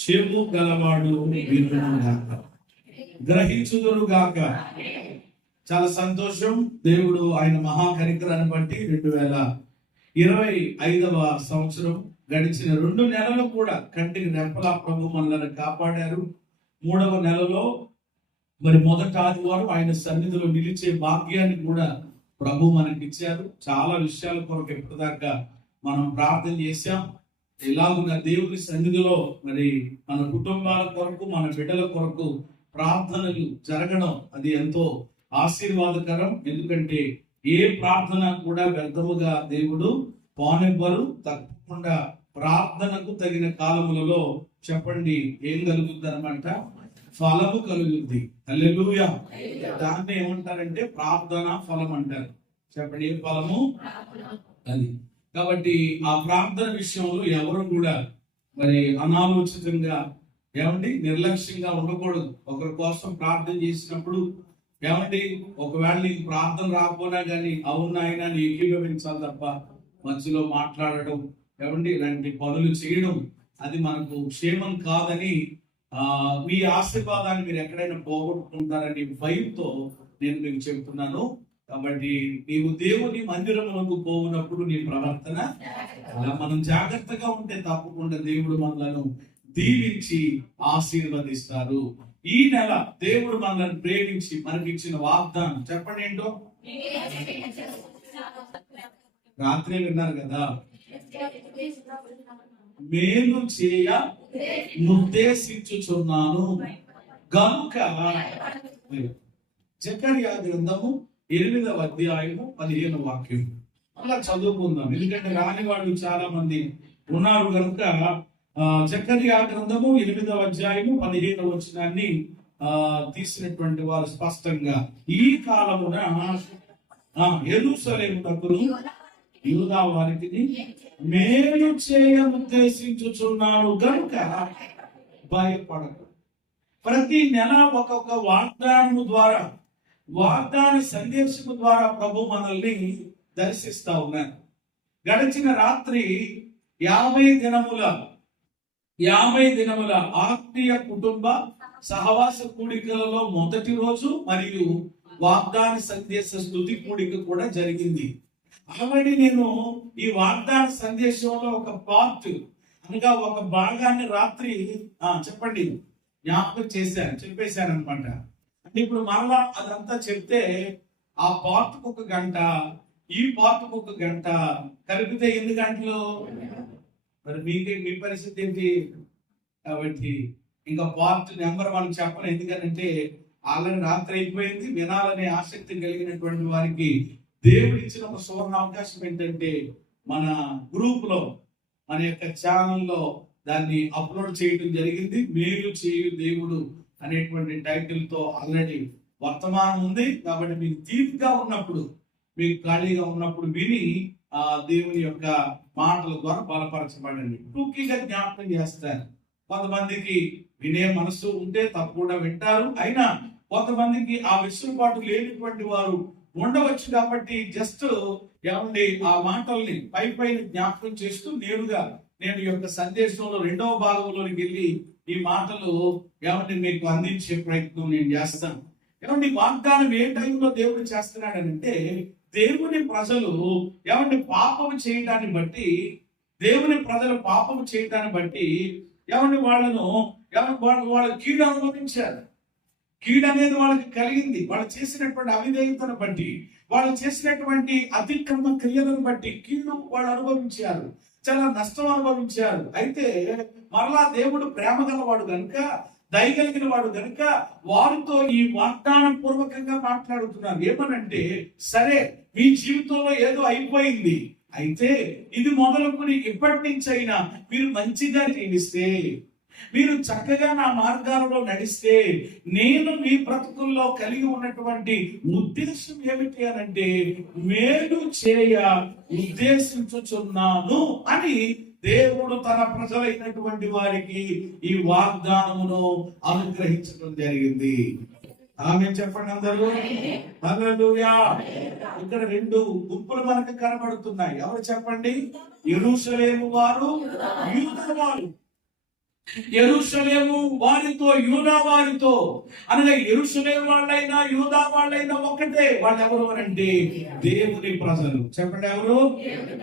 చెవు గలవాడు వినుగాక, గ్రహించుదురుగాక. చాలా సంతోషం. దేవుడు ఆయన మహాకరికరాన్ని బట్టి 2025వ సంవత్సరం గడిచిన 2 నెలలు కూడా కంటికి రెప్పలా ప్రభు మనల్ని కాపాడారు. 3వ నెలలో మరి మొదటి ఆదివారం ఆయన సన్నిధిలో నిలిచే భాగ్యాన్ని కూడా ప్రభు మనకి ఇచ్చారు. చాలా విషయాల కొరకు ఎప్పటిదాకా మనం ప్రార్థన చేశాం. ఇలాగున్న దేవుని సన్నిధిలో మరి మన కుటుంబాల కొరకు, మన బిడ్డల కొరకు ప్రార్థనలు జరగడం అది ఎంతో ఆశీర్వాదకరం. ఎందుకంటే ఏ ప్రార్థన కూడా వ్యర్థముగా దేవుడు పోనివ్వరు. తప్పకుండా ప్రార్థనకు తగిన కాలములలో చెప్పండి ఏం కలుగుద్ది అనమాట, ఫలము కలుగుద్ది. హల్లెలూయా. దాన్ని ఏమంటారంటే ప్రార్థన ఫలం అంటారు. చెప్పండి ఏ ఫలము అది. కాబట్టి ఆ ప్రార్థన విషయంలో ఎవరు కూడా మరి అనాలోచితంగా నిర్లక్ష్యంగా ఉండకూడదు. ఒకరి కోసం ప్రార్థన చేసినప్పుడు ఒకవేళ నీకు ప్రార్థన రాకపోయినా కానీ అవును ఆయన ఏకీభవించాలి తప్ప మధ్యలో మాట్లాడడం ఇలాంటి పనులు చేయడం అది మనకు క్షేమం కాదని, మీ ఆశీర్వాదాన్ని మీరు ఎక్కడైనా పోగొట్టుకుంటారని భయంతో నేను మీకు చెబుతున్నాను. కాబట్టి నీవు దేవుని మందిరములకు పోవునప్పుడు నీ ప్రవర్తన మనం జాగ్రత్తగా ఉంటే తప్పకుండా దేవుడు మనలను దీవించి ఆశీర్వదిస్తారు. ఈ నెల దేవుడు మనల్ని ప్రేమించి మనకిచ్చిన వాగ్దానం చెప్పండి ఏంటో. రాత్రి విన్నారు కదా, మేలు చేయ నిర్దేశించుచున్నాను గనుక. జకర్యా గ్రంథము 8వ అధ్యాయము 15వ వాక్యం అలా చదువుకుందాం. ఎందుకంటే రాని వాళ్ళు చాలా మంది ఉన్నారు కనుక జకర్యా గ్రంథము 8వ అధ్యాయము 15వ వచనాన్ని తీసినటువంటి వారు స్పష్టంగా ఈ కాలమున యెరూషలేమునకు యూదా వారికి మేలు చేయ ఉద్దేశించుచున్నాను గనుక భయపడకు. ప్రతి నెల ఒక్కొక్క వాగ్దానము ద్వారా, వాగ్దాన సందేశము ద్వారా ప్రభు మనల్ని దర్శిస్తా ఉన్నారు. గడిచిన రాత్రి 50 దినముల ఆత్మీయ కుటుంబ సహవాస కూడికలలో మొదటి రోజు మరియు వాగ్దాన సందేశ స్తుతి కూడిక కూడా జరిగింది. ఆల్రెడీ నేను ఈ వాగ్దాన సందేశంలో ఒక పార్ట్ అనగా ఒక భాగాన్ని రాత్రి చెప్పండి జ్ఞాపకం చెప్పేశాను అనమాట. అంటే ఇప్పుడు మరలా అదంతా చెప్తే ఆ పార్ట్కు 1 గంట, ఈ పార్ట్కు 1 గంట కలిపితే ఎన్ని గంటలు? మరి మీ పరిస్థితి ఏంటి? కాబట్టి ఇంకా పార్ట్ నెంబర్ మనం చెప్పను. ఎందుకంటే ఆల్రెడీ రాత్రి అయిపోయింది. వినాలనే ఆసక్తి కలిగినటువంటి వారికి దేవుడు ఇచ్చిన ఒక సువర్ణ అవకాశం ఏంటంటే మన గ్రూప్ లో, మన యొక్క ఛానల్లో దాన్ని అప్లోడ్ చేయడం జరిగింది. మేలు చేయు దేవుడు అనేటువంటి టైటిల్ తో ఆల్రెడీ వర్తమానం ఉంది. కాబట్టి మీకు తీపిగా ఉన్నప్పుడు, మీకు ఖాళీగా ఉన్నప్పుడు విని దేవుని యొక్క మాటల ద్వారా బలపరచబడండి. టూకీగా జ్ఞాపకం చేస్తారు. కొంతమందికి వినే మనసు ఉంటే తప్పకుండా వింటారు. అయినా కొంతమందికి ఆ వెసులుబాటు లేనిటువంటి వారు ఉండవచ్చు. కాబట్టి జస్ట్ ఆ మాటల్ని పైన జ్ఞాపకం చేస్తూ నేరుగా నేను ఈ యొక్క సందేశంలో 2వ భాగంలోకి వెళ్ళి ఈ మాటలు మీకు అందించే ప్రయత్నం నేను చేస్తాను. వాగ్దానం ఏ టైంలో దేవుడు చేస్తున్నాడనంటే దేవుని ప్రజలు పాపము చేయడాన్ని బట్టి, దేవుని ప్రజలు పాపము చేయడాన్ని బట్టి వాళ్ళ కీడు అనుభవించారు. కీడు అనేది వాళ్ళకి కలిగింది. వాళ్ళు చేసినటువంటి అవిధేయతను బట్టి, వాళ్ళు చేసినటువంటి అతిక్రమ క్రియలను బట్టి కీడు వాళ్ళు అనుభవించారు, చాలా నష్టం అనుభవించారు. అయితే మరలా దేవుడు ప్రేమ గలవాడు గనుక, దయగలిగిన వాడు గనుక వారితో ఈ వాగ్దానం పూర్వకంగా మాట్లాడుతున్నారు. ఏమనంటే, సరే మీ జీవితంలో ఏదో అయిపోయింది, అయితే ఇది మొదలుకొని ఇప్పటి నుంచి అయినా మీరు మంచిగా జీవిస్తే, మీరు చక్కగా నా మార్గాలలో నడిస్తే, నేను మీ బ్రతుకుల్లో కలిగి ఉన్నటువంటి ఉద్దేశం ఏమిటి అనంటే మేలు చేయ ఉద్దేశించుచున్నాను అని దేవుడు తన ప్రజలైనటువంటి వారికి ఈ వాగ్దానమును అనుగ్రహించడం జరిగింది. ఆమె చెప్పండి అందరూ. హల్లెలూయా. ఇక్కడ రెండు గుంపులు మనకు కనబడుతున్నాయి. ఎవరు చెప్పండి? యెరూషలేము వారు, యూదా వారు. యెరూషలేము వారితో, యూదా వారితో అనగా యెరూషలేము వాళ్ళైనా యూదా వాళ్ళైనా ఒకటే. వాళ్ళు ఎవరు అంటే దేవుని ప్రజలు. చెప్పండి ఎవరు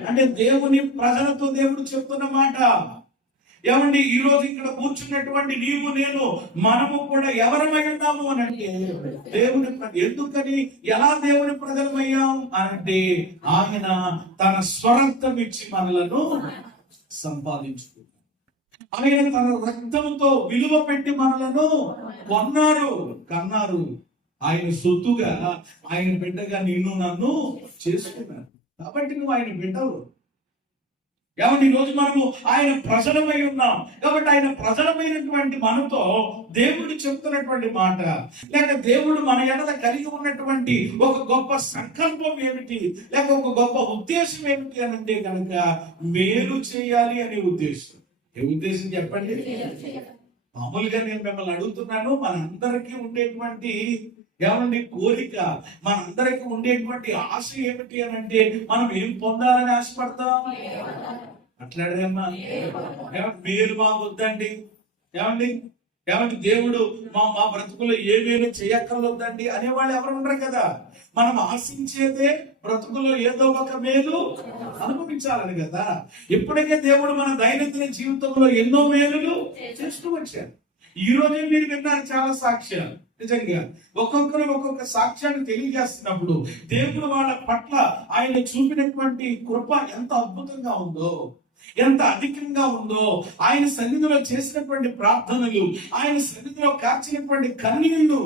అంటే దేవుని ప్రజలతో దేవుడు చెప్తున్న మాట. ఏమండి, ఈ రోజు ఇక్కడ కూర్చున్నటువంటి నీవు నేను మనము కూడా ఎవరమై ఉన్నాము అని అంటే దేవుని. ఎందుకని ఎలా దేవుని ప్రజలమయ్యాం అంటే ఆయన తన స్వరక్తం ఇచ్చి మనలను సంపాదించుకున్నాడు. ఆయన తన రక్తంతో విలువ పెట్టి మనలను కొన్నారు, కన్నారు. ఆయన సొత్తుగా, ఆయన బిడ్డగా నిన్ను నన్ను చేసుకున్నారు. కాబట్టి నువ్వు ఆయన బిడ్డవు. ఏమంటే ఈ రోజు మనము ఆయన ప్రజలమై ఉన్నాం. కాబట్టి ఆయన ప్రజలమైనటువంటి మనతో దేవుడు చెప్తున్నటువంటి మాట, లేక దేవుడు మన ఎడల కలిగి ఉన్నటువంటి ఒక గొప్ప సంకల్పం ఏమిటి, లేక ఒక గొప్ప ఉద్దేశం ఏమిటి అని అంటే కనుక మేలు చేయాలి అనే ఉద్దేశం. ఏ ఉద్దేశం చెప్పండి? మామూలుగా నేను మిమ్మల్ని అడుగుతున్నాను, మనందరికీ ఉండేటువంటి ఏమండి కోరిక, మనందరికీ ఉండేటువంటి ఆశ ఏమిటి అని అంటే మనం ఏం పొందాలని ఆశపడతాం? అట్లాడేమ్మా, మేలు మాకు వద్దండి. ఏమండి ఏమంటే దేవుడు మా బ్రతుకులో ఏ మేలు చేయక్కర్లొద్దండి అనేవాళ్ళు ఎవరు ఉండరు కదా. మనం ఆశించేదే బ్రతుకులో ఏదో ఒక మేలు అనుభవించాలని కదా. ఇప్పటికే దేవుడు మన దైనందిన జీవితంలో ఎన్నో మేలులు చేస్తూ వచ్చారు. ఈ రోజే మీరు విన్నారు చాలా సాక్ష్యాలు. నిజంగా ఒక్కొక్కరు ఒక్కొక్క సాక్ష్యాన్ని తెలియజేస్తున్నప్పుడు దేవుడు వాళ్ళ పట్ల ఆయన చూపినటువంటి కృప ఎంత అద్భుతంగా ఉందో, ఎంత అధికంగా ఉందో. ఆయన సన్నిధిలో చేసినటువంటి ప్రార్థనలు, ఆయన సన్నిధిలో కార్చినటువంటి కన్నీళ్లు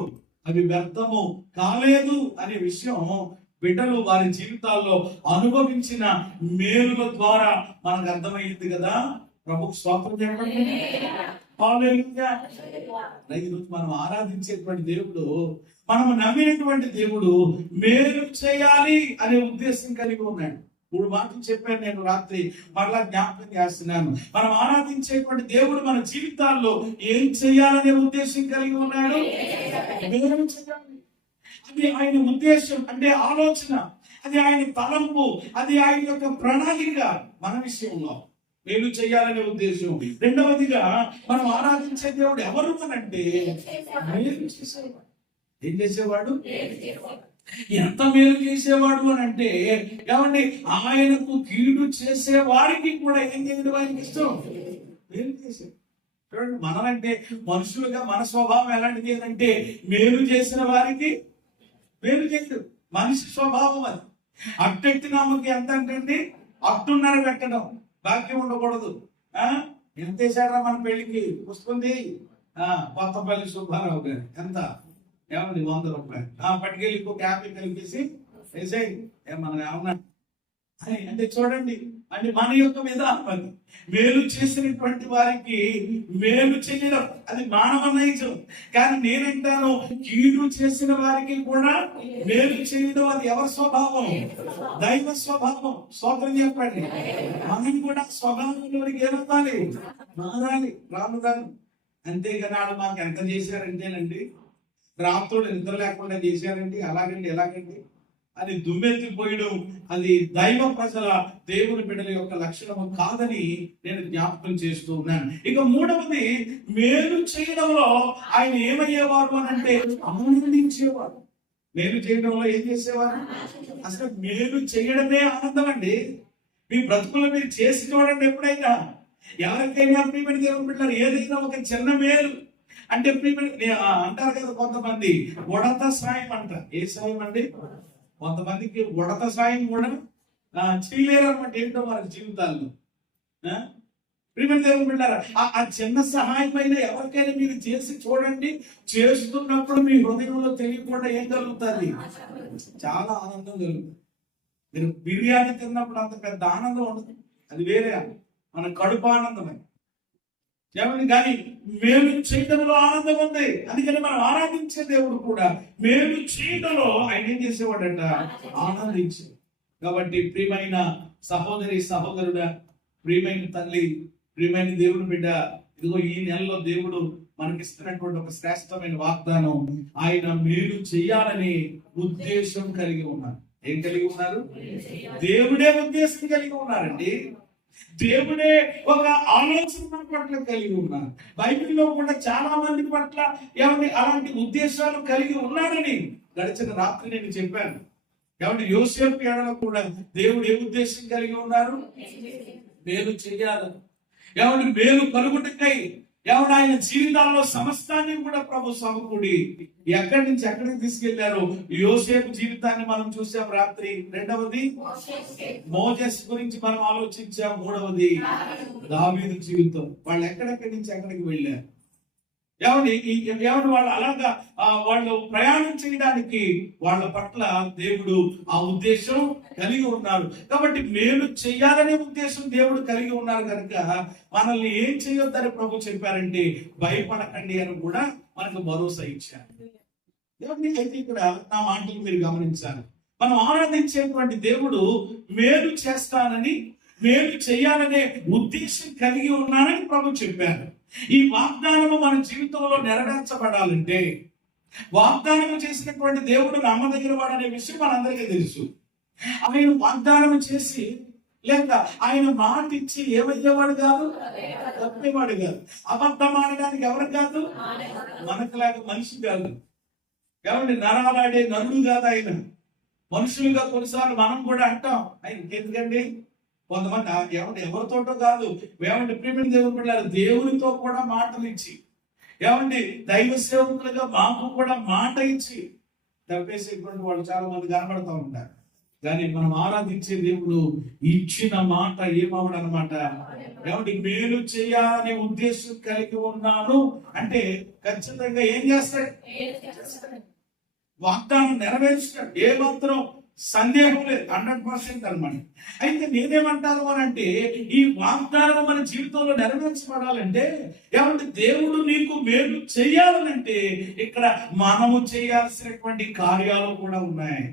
అవి వ్యర్థము కాలేదు అనే విషయం బిడ్డలు వారి జీవితాల్లో అనుభవించిన మేలుల ద్వారా మనకు అర్థమైంది కదా. ప్రభుకు స్తోత్రం చెప్పండి. ఈరోజు మనం ఆరాధించేటువంటి దేవుడు, మనము నమ్మినటువంటి దేవుడు మేలు చేయాలి అనే ఉద్దేశం కలిగి ఉన్నాడు. 3 మాటలు చెప్పాను నేను రాత్రి, మరలా జ్ఞాపకం చేస్తున్నాను. మనం ఆరాధించేటువంటి దేవుడు మన జీవితాల్లో ఏం చేయాలనే ఉద్దేశం కలిగి ఉన్నాడు. మేలు చేయాలి, అది ఆయన ఉద్దేశం, అంటే ఆలోచన, అది ఆయన తలంపు, అది ఆయన యొక్క ప్రణాళిక మన విషయంలో. మేలు చేయాలనే ఉద్దేశం. రెండవదిగా మనం ఆరాధించే దేవుడు ఎవరు అనంటే మేలు చేసేవాడు. ఏం చేసేవాడు? ఎంత మేలు చేసేవాడు అని అంటే ఏమండి, ఆయనకు కీడు చేసే వారికి కూడా ఏం చేయడం ఆయనకి ఇష్టం? మేలు చేసేది. చూడండి, మనమంటే మనుషులుగా మన స్వభావం ఎలాంటిది అంటే మేలు చేసిన వారికి మేలు చేయడు. మనిషి స్వభావం అది. అట్టెట్టినామకి ఎంత అంటే అట్టున్నర పెట్టడం, భాగ్యం ఉండకూడదు. ఎంత వేసారా మన పెళ్లికి వస్తుంది? కొత్తపల్లి సుబ్బారావు గారు ఎంత ఏమంది 100 రూపాయలు పట్టుకెళ్ళి ఇంకొక 50 కలిపేసి వేసేయి. మనం ఏమన్నా అంటే చూడండి, అంటే మన యొక్క విధానం అది. మేలు చేసినటువంటి వారికి మేలు చేయడం అది మానవ నైజం. కానీ నేనంటాను, కీడు చేసిన వారికి కూడా మేలు చేయడం అది ఎవరి స్వభావం? దైవ స్వభావం. స్తోత్రం చెప్పండి. మనం కూడా స్వభావంలోనికి ఏమవ్వాలి? మారాలి. రాను అంతేగాని వాళ్ళు మాకు ఎంత చేశారంటేనండి, రాత్రులు నిద్ర లేకుండా చేశారండి, అలాగండి ఎలాగండి అని దుమ్మెత్తిపోయడం అది దైవ ప్రజల, దేవుని బిడ్డల యొక్క లక్షణము కాదని నేను జ్ఞాపకం చేస్తూ ఉన్నాను. ఇక మూడవది, మేలు చేయడంలో ఆయన ఏమయ్యేవారు అని అంటే ఆనందించేవారు. మేలు చేయడంలో ఏం చేసేవారు? అసలు మేలు చేయడమే ఆనందం అండి. మీ బ్రతుకులు మీరు చేసి చూడండి. ఎప్పుడైనా ఎవరికైనా ప్రియమైన దేవుని బిడ్డలు ఏదైనా ఒక చిన్న మేలు అంటే అంటారు కదా కొంతమంది ఉడత సాయం అంట. ఏ సాయం అండి? కొంతమందికి ఉడత సాయం కూడా చేయలేరు అనమాట. ఏంటో వారి జీవితాల్లో. ప్రియమైన దేవుని బిడ్డలారా, ఆ చిన్న సహాయం అయినా ఎవరికైనా మీరు చేసి చూడండి. చేస్తున్నప్పుడు మీ హృదయంలో తెలియకుండా ఏం కలుగుతుంది? చాలా ఆనందం కలుగుతుంది. మీరు బిర్యానీ తిన్నప్పుడు అంత పెద్ద ఆనందం ఉండదు, అది వేరే మన కడుపు ఆనందమే. ఏమండి, కానీ మేలు చేయడంలో ఆనందం ఉంది. అందుకని మనం ఆరాధించే దేవుడు కూడా మేలు చేయడంలో ఆయన ఏం చేసేవాడంట? ఆనందించే. కాబట్టి ప్రియమైన సహోదరి సహోదరుడా, ప్రియమైన తల్లి, ప్రియమైన దేవుడు బిడ్డ, ఇదిగో ఈ నెలలో దేవుడు మనకిస్తున్నటువంటి ఒక శ్రేష్టమైన వాగ్దానం, ఆయన మేలు చేయాలనే ఉద్దేశం కలిగి ఉన్నారు. ఏం కలిగి ఉన్నారు? దేవుడే ఉద్దేశం కలిగి ఉన్నారండి. దేవుడే ఒక ఆలోచన మన పట్ల కలిగి ఉన్నారు. బైబిల్లో కూడా చాలా మంది పట్ల ఏమంటే అలాంటి ఉద్దేశాలు కలిగి ఉన్నారని గడిచిన రాత్రి నేను చెప్పాను. ఏమంటే యోసేపు ఎడల కూడా దేవుడు ఏ ఉద్దేశం కలిగి ఉన్నారు? మేలు చేయాలని, ఏమంటే మేలు కలుగుటకై, ఏమంటే ఆయన జీవితాల్లో సమస్తాన్ని కూడా ప్రభు సమకూడి ఎక్కడి నుంచి ఎక్కడికి తీసుకెళ్లారు. యోసేపు జీవితాన్ని మనం చూసాం రాత్రి. రెండవది మోజెస్ గురించి మనం ఆలోచించాం. మూడవది దావీదు జీవితం. వాళ్ళు ఎక్కడెక్కడి నుంచి ఎక్కడికి వెళ్ళారు. ఏమండి వాళ్ళు అలాగా వాళ్ళు ప్రయాణం చేయడానికి వాళ్ళ పట్ల దేవుడు ఆ ఉద్దేశం కలిగి ఉన్నారు. కాబట్టి మేలు చేయాలనే ఉద్దేశం దేవుడు కలిగి ఉన్నారు కనుక మనల్ని ఏం చేయొద్దని ప్రభు చెప్పారంటే భయపడకండి అని కూడా మనకు భరోసా ఇచ్చారు. దేవుడిని అయితే ఇక్కడ నా మాటలు మీరు గమనించాలి. మనం ఆరాధించేటువంటి దేవుడు మేలు చేస్తానని, మేలు చేయాలనే ఉద్దేశం కలిగి ఉన్నానని ప్రభు చెప్పారు. ఈ వాగ్దానము మన జీవితంలో నెరవేర్చబడాలంటే వాగ్దానం చేసినటువంటి దేవుడు నమ్మదగిన వాడు అనే విషయం మనందరికీ తెలుసు. ఆయన వాగ్దానం చేసి లేక ఆయన మాట ఇచ్చి ఏమయ్యేవాడు కాదు, తప్పేవాడు కాదు. అబద్ధం ఆడడానికి ఎవరు కాదు, మనకులాగా మనిషి కాదు. ఏమంటే నరాలాడే నరుడు కాదు ఆయన. మనుషులుగా కొన్నిసార్లు మనం కూడా అంటాం, ఆయన ఇంకెందుకండి. కొంతమంది ఎవరితోటో కాదు, ఏమంటే ప్రేమ దేవుడు పిల్లలు దేవునితో కూడా మాటలు ఇచ్చి, ఏమంటే దైవ సేవకులుగా మాకు కూడా మాట ఇచ్చి తప్పేసేటువంటి వాళ్ళు చాలా మంది కనబడుతూ ఉంటారు. కానీ మనం ఆరాధించే దేవుడు ఇచ్చిన మాట ఏమవడం అనమాట. ఏమంటే మేలు చేయాలనే ఉద్దేశం కలిగి ఉన్నాను అంటే ఖచ్చితంగా ఏం చేస్తాడు? వాగ్దానం నెరవేరుస్తాడు. ఏమాత్రం సందేహం లేదు, 100% అనమాట. అయితే నేనేమంటాను అని అంటే ఈ వాగ్దానం మన జీవితంలో నెరవేర్చబడాలంటే ఏమంటే దేవుడు నీకు మేలు చేయాలనంటే ఇక్కడ మనము చేయాల్సినటువంటి కార్యాలు కూడా ఉన్నాయి.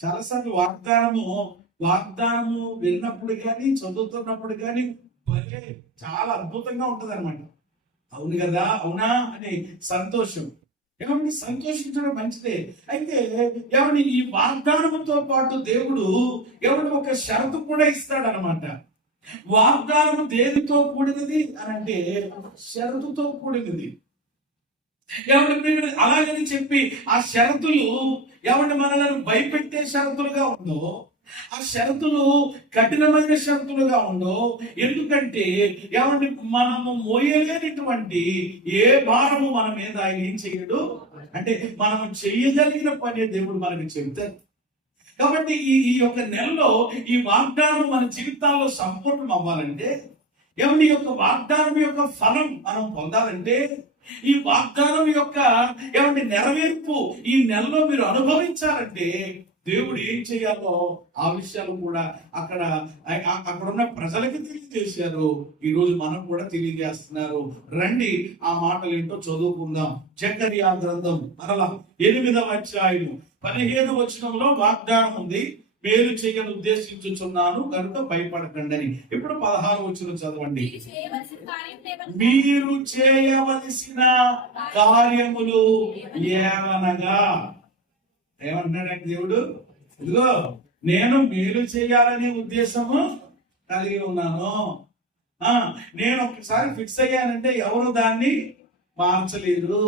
చాలాసార్లు వాగ్దానము విన్నప్పుడు కానీ చదువుతున్నప్పుడు కానీ చాలా అద్భుతంగా ఉంటది అనమాట. అవును కదా, అవునా అని సంతోషం. ఏమంటే సంతోషించడం మంచిదే. అయితే ఏమంటే ఈ వాగ్దానంతో పాటు దేవుడు ఏమంటే ఒక షరతు కూడా ఇస్తాడనమాట. వాగ్దానము దేనితో కూడినది అని అంటే షరతుతో కూడినది. ఏమంటే అలాగని చెప్పి ఆ షరతులు ఏమంటే మనలను భయపెట్టే షరతులుగా ఉందో, ఆ షరతులు కఠినమైన షరతులుగా ఉండో. ఎందుకంటే ఏమంటే మనము మోయలేనటువంటి ఏ భారము మన మీద ఆయన ఏం చేయడు అంటే మనము చేయగలిగిన పని దేవుడు మనకి చెబుతారు. కాబట్టి ఈ యొక్క నెలలో ఈ వాగ్దానం మన జీవితాల్లో సంపూర్ణం అవ్వాలంటే, ఏమంటే ఈ యొక్క వాగ్దానం యొక్క ఫలం మనం పొందాలంటే, ఈ వాగ్దానం యొక్క ఏమంటే నెరవేర్పు ఈ నెలలో మీరు అనుభవించాలంటే దేవుడు ఏం చేయాలో ఆ విషయాలు కూడా అక్కడ ఉన్న ప్రజలకి తెలియజేశారు. ఈ రోజు మనం కూడా తెలియజేస్తున్నారు. రండి ఆ మాటలు ఏంటో చదువుకుందాం. జకర్యా గ్రంథం మరలా 8వ అధ్యాయం 15వ వచనంలో వాగ్దానం ఉంది, మేలు చేయని ఉద్దేశించుచున్నాను కనుక భయపడకండి అని. ఇప్పుడు 16వ వచనం చదవండి. మీరు చేయవలసిన కార్యములు ఏమనగా, ఏమంటున్నాడంటే దేవుడు, ఇదిగో నేను మేలు చేయాలనే ఉద్దేశము కలిగి ఉన్నాను. నేను ఒకసారి ఫిక్స్ అయ్యానంటే ఎవరు దాన్ని మార్చలేరు,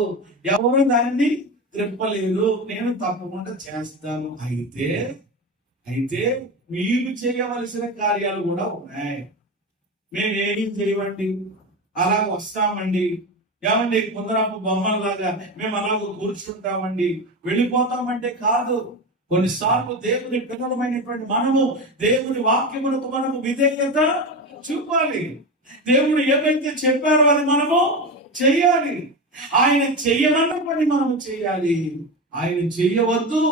ఎవరు దాన్ని త్రిప్పలేరు. నేను తప్పకుండా చేస్తాను. అయితే మీరు చేయవలసిన కార్యాలు కూడా ఉన్నాయి. మేము ఏమీ చేయమండి, అలా వస్తామండి, ఏమండి కుందరపు బొమ్మలాగా మేము అలాగ కూర్చుంటామండి, వెళ్ళిపోతామంటే కాదు. కొన్నిసార్లు దేవుని పిల్లలమైనటువంటి మనము దేవుని వాక్యములకు మనము విధేయత చూపాలి. దేవుడు ఏమైతే చెప్పారో అది మనము చెయ్యాలి. ఆయన చెయ్యమన్న పని మనము చేయాలి. ఆయన చెయ్యవద్దు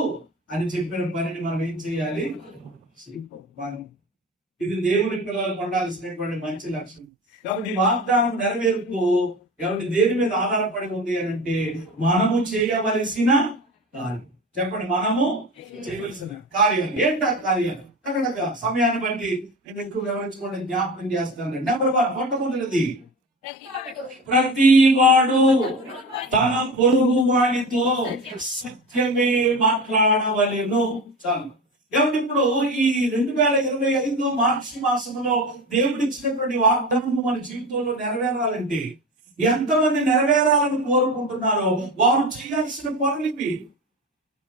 అని చెప్పిన పనిని మనం ఏం చేయాలి? ఇది దేవుని పిల్లలు పొందాల్సినటువంటి మంచి లక్షణం. కాబట్టి వాగ్దానం నెరవేర్పు ఎవరి దేని మీద ఆధారపడి ఉంది అని అంటే మనము చేయవలసిన కార్యం. చెప్పండి, మనము చేయవలసిన కార్యం ఏంటా కార్యం? సమయాన్ని బట్టి నేను ఎక్కువ వివరించుకోండి, జ్ఞాపకం చేస్తాను. నెంబర్ 1 మొట్టమొదటిది ప్రతి వాడు తన పొరుగు వాడితో సత్యమే మాట్లాడవలెను. చాలు. ఏమంటే ఇప్పుడు ఈ 2025 మార్చి మాసంలో దేవుడు ఇచ్చినటువంటి వాగ్దానం మన జీవితంలో నెరవేరాలంటే ఎంతమంది నెరవేరాలని కోరుకుంటున్నారో వారు చేయాల్సిన పనులు ఇవి.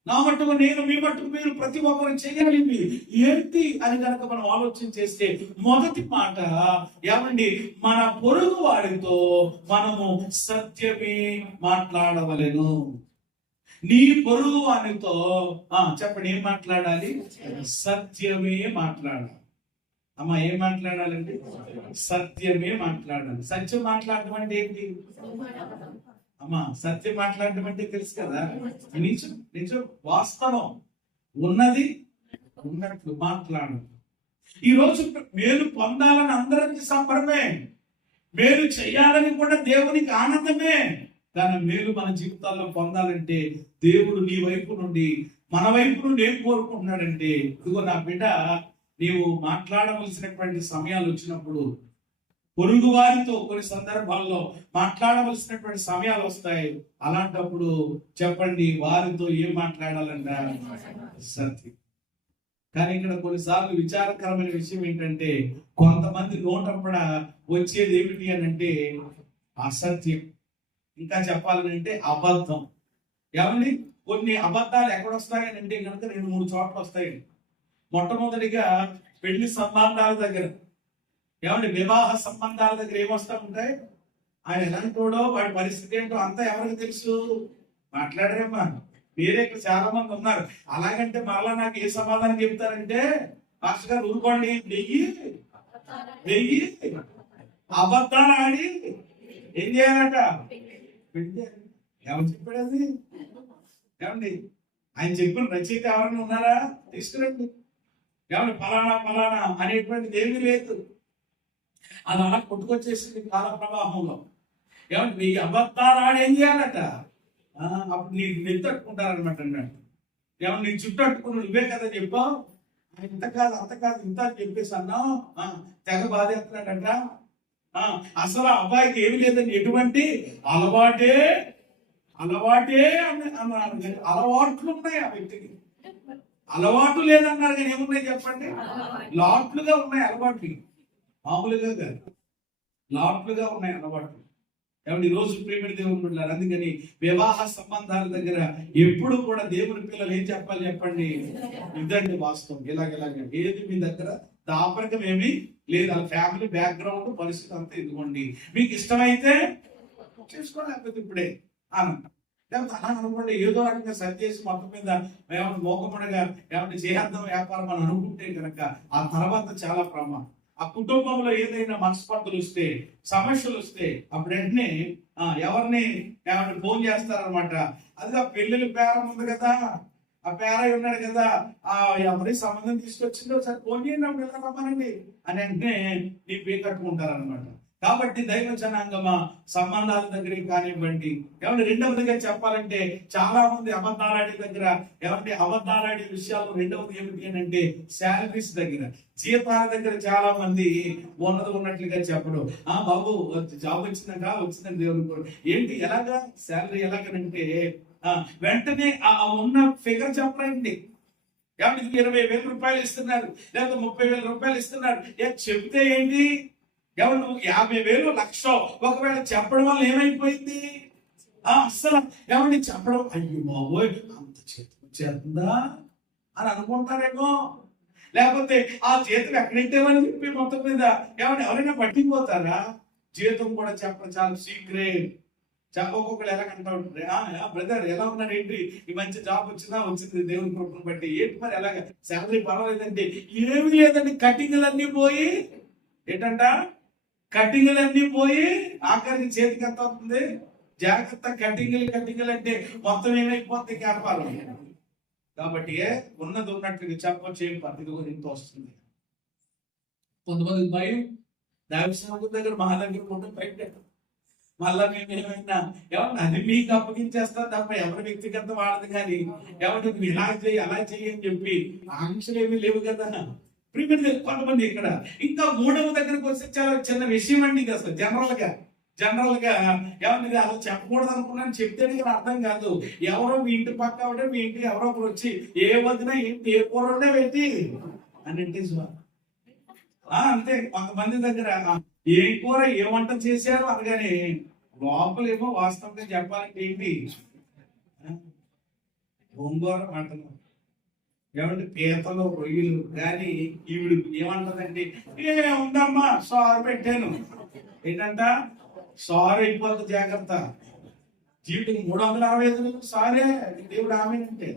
నా మట్టుకు నేను, మీ మట్టుకు మీరు, ప్రతి ఒక్కరు చేయాలి. ఏంటి అని కనుక మనం ఆలోచన చేస్తే మొదటి మాట ఏమండి, మన పొరుగు వారితో మనము సత్యమే మాట్లాడవలెను. నీ పొరుగు వారితో చెప్పండి, ఏం మాట్లాడాలి? సత్యమే మాట్లాడాలి. అమ్మ, ఏం మాట్లాడాలండి? సత్యమే మాట్లాడాలి. సత్యం మాట్లాడటం అంటే ఏంటి అమ్మా? సత్యం మాట్లాడటం అంటే తెలుసు కదా, నిజం నిజం వాస్తవం ఉన్నది ఉన్నట్లు మాట్లాడు. ఈ రోజు మేలు పొందాలని అందరికి సంబరమే, మేలు చేయాలని కూడా దేవునికి ఆనందమే. కానీ మేలు మన జీవితాల్లో పొందాలంటే దేవుడు నీ వైపు నుండి, మన వైపు నుండి ఏం కోరుకుంటున్నాడంటే, ఇదిగో నా బిడ్డ, నీవు మాట్లాడవలసినటువంటి సమయాలు వచ్చినప్పుడు, పొరుగు వారితో కొన్ని సందర్భాల్లో మాట్లాడవలసినటువంటి సమయాలు వస్తాయి. అలాంటప్పుడు చెప్పండి, వారితో ఏం మాట్లాడాలంట? సత్యం. కానీ ఇక్కడ కొన్నిసార్లు విచారకరమైన విషయం ఏంటంటే, కొంతమంది నోటంపడ వచ్చేది ఏమిటి అని అంటే అసత్యం, ఇంకా చెప్పాలంటే అబద్ధం. ఏమండి, కొన్ని అబద్ధాలు ఎక్కడ వస్తాయని అంటే కనుక 2-3 చోట్ల వస్తాయండి. మొట్టమొదటిగా పెళ్లి సంబంధాల దగ్గర, ఏమండి వివాహ సంబంధాల దగ్గర ఏమొస్తా ఉంటాయి? ఆయన ఎలాంటోడో, వాడి పరిస్థితి ఏంటో అంతా ఎవరికి తెలుసు? మాట్లాడరేమ్మా, మీరే ఇక్కడ చాలా మంది ఉన్నారు. అలాగంటే మరలా నాకు ఏ సమాధానం చెప్తారంటే, మాస్టర్ గారు ఊరుకోండి, వెయ్యి అబద్ధాలు ఆడి ఏం చేయాలట? ఎవరు చెప్పాడు అది? ఏమండి, ఆయన చెప్పిన రచయిత ఎవరైనా ఉన్నారా? తీసుకురండి. ఏమండి, ఫలానా ఫలానా అనేటువంటిది ఏమీ లేదు. అది అలా కొట్టుకొచ్చేసింది కాల ప్రవాహంలో. ఏమంటే నీ అబద్ధాలు ఆడి ఏం చేయాలట? అప్పుడు నీ నెత్తట్టుకుంటారనమాట అన్నాడు. ఏమన్నా నీ చుట్టూ అట్టుకుని నువ్వే కదా చెప్పావు, ఇంత కాదు అంత కాదు ఇంత అని చెప్పేసి అన్నావు, తెగ బాధేస్తున్నాడంట. అసలు అబ్బాయికి ఏమి లేదని ఎటువంటి అలవాటే అన్నారు. అలవాట్లు ఉన్నాయి ఆ వ్యక్తికి. అలవాటు లేదన్నారు కానీ ఏమున్నాయి చెప్పండి? లాట్లుగా ఉన్నాయి అలవాట్లు, మామూలుగా కాదు, లాట్లుగా ఉన్నాయి అలవాట్లు. ఏమంటే ఈ రోజు ప్రేమిడి దేవుని బిడ్డలారా, అందుకని వివాహ సంబంధాల దగ్గర ఎప్పుడు కూడా దేవుని పిల్లలు ఏం చెప్పాలి చెప్పండి? ఇదండి వాస్తవం. ఇలాగ ఏది మీ దగ్గర దాపరికం ఏమి లేదు, వాళ్ళ ఫ్యామిలీ బ్యాక్గ్రౌండ్ పరిస్థితి అంతా ఇదిగోండి, మీకు ఇష్టమైతే చేసుకోండి, లేకపోతే ఇప్పుడే ఆనందం. లేకపోతే అలా అనుకోండి, ఏదో రకంగా సరి చేసి మొత్తం మీద ఏమన్నా మోకముడిగా ఏమన్నా చేద్దాం వ్యాపారం అని అనుకుంటే కనుక ఆ తర్వాత చాలా ప్రమాదం. ఆ కుటుంబంలో ఏదైనా మనస్పర్ధలు వస్తే, సమస్యలు వస్తే, అప్పుడు వెంటనే ఎవరిని ఏమన్నా ఫోన్ చేస్తారనమాట. అది ఆ పెళ్లిళ్ళ పేరం ఉంది కదా, ఆ పేరయ్య ఉన్నాడు కదా, ఎవరి సంబంధం తీసుకొచ్చిందో సరే ఫోన్ చేయండి, అప్పుడు ఎలా రమ్మనండి అని వెంటనే నీ పే కట్టుకుంటారనమాట. కాబట్టి దైవ జనాంగమా, సంబంధాల దగ్గర కానివ్వండి, ఏమంటే రెండవదిగా చెప్పాలంటే చాలా మంది అబద్ధాలాడే దగ్గర, ఏమంటే అబద్ధాలాడే విషయాలు రెండవది ఏమిటి అని అంటే శాలరీస్ దగ్గర, జీతాల దగ్గర చాలా మంది ఉన్నట్లుగా చెప్పడం. బాబు జాబ్ వచ్చిందని దేవుడు ఏంటి ఎలాగా శాలరీ ఎలాగనంటే వెంటనే ఉన్న ఫిగర్ చెప్పరండి. ఏమంటే 20,000 రూపాయలు ఇస్తున్నారు, లేకపోతే 30,000 రూపాయలు ఇస్తున్నారు. చెప్తే ఏంటి? ఎవరు 50,000 1,00,000 ఒకవేళ చెప్పడం వల్ల ఏమైపోయింది? అస్సలు ఏమండి చెప్పడం, అయ్యో బాబోయ్ అంత చేతి వచ్చేస్తుందా అని అనుకుంటారేమో. లేకపోతే ఆ జీతం ఎక్కడెట్టామని చెప్పి మొత్తం మీద ఏమంటే ఎవరైనా పట్టిపోతారా? జీతం కూడా చెప్పడం చాలా సీక్రెట్. ఒక్కొక్కరు ఎలాగంటా ఉంటారు, బ్రదర్ ఎలా ఉన్నాడు ఏంటి, ఈ మంచి జాబ్ వచ్చింది దేవుని కృపను బట్టి, ఏంటి మరి ఎలాగ శాలరీ పర్వాలేదంటే ఏమి లేదండి, కటింగ్లన్నీ పోయి ఏంటంట, కటింగ్లన్నీ పోయి ఆఖరికి చేతికి ఎంత అవుతుంది? జాగ్రత్త, కటింగ్లు అంటే మొత్తం ఏమైపోతుంది? వ్యాపారం. కాబట్టి ఉన్నది ఉన్నట్టుగా చెప్పొచ్చు, ఏం పద్ధతి గురించి వస్తుంది. కొంతమంది భయం, దైవసేవకుల దగ్గర మా దగ్గర ఉంటే బయట మళ్ళా మేము ఏమైనా అది మీకు అప్పగించేస్తాం తప్ప ఎవరి వ్యక్తిగత వాడదు. కానీ ఎవరు నువ్వు ఇలా చేయి అలా చెయ్యి అని చెప్పి ఆంక్షలు ఏమీ లేవు కదా. కొంతమంది ఇక్కడ ఇంకా మూడవ దగ్గరకు వస్తే చాలా చిన్న విషయం అండి ఇది. అసలు జనరల్ గా జనరల్ గా ఏమన్నా అసలు చెప్పకూడదు అనుకున్నాను, చెప్తేనే కానీ అర్థం కాదు. ఎవరో మీ ఇంటి పక్క ఉంటే మీ ఇంటికి ఎవరో ఒకరు వచ్చి ఏ వదినా ఏంటి ఏ కూర ఉండే పెట్టి అని అంతే. కొంతమంది దగ్గర ఏ కూర ఏ వంట చేశారు అనగానే లోపలేమో వాస్తవంగా చెప్పాలంటే ఏంటి గోంగూర మటను, ఏమంటే పీతలు రొయ్యలు. కానీ ఈవిడ ఏమంటదండి, ఏముందమ్మా సారు పెట్టాను. ఏంటంట సారు అయిపోతుంది, జాగ్రత్త. జీవితం 365 సారే దేవుడు ఆమె అంటే.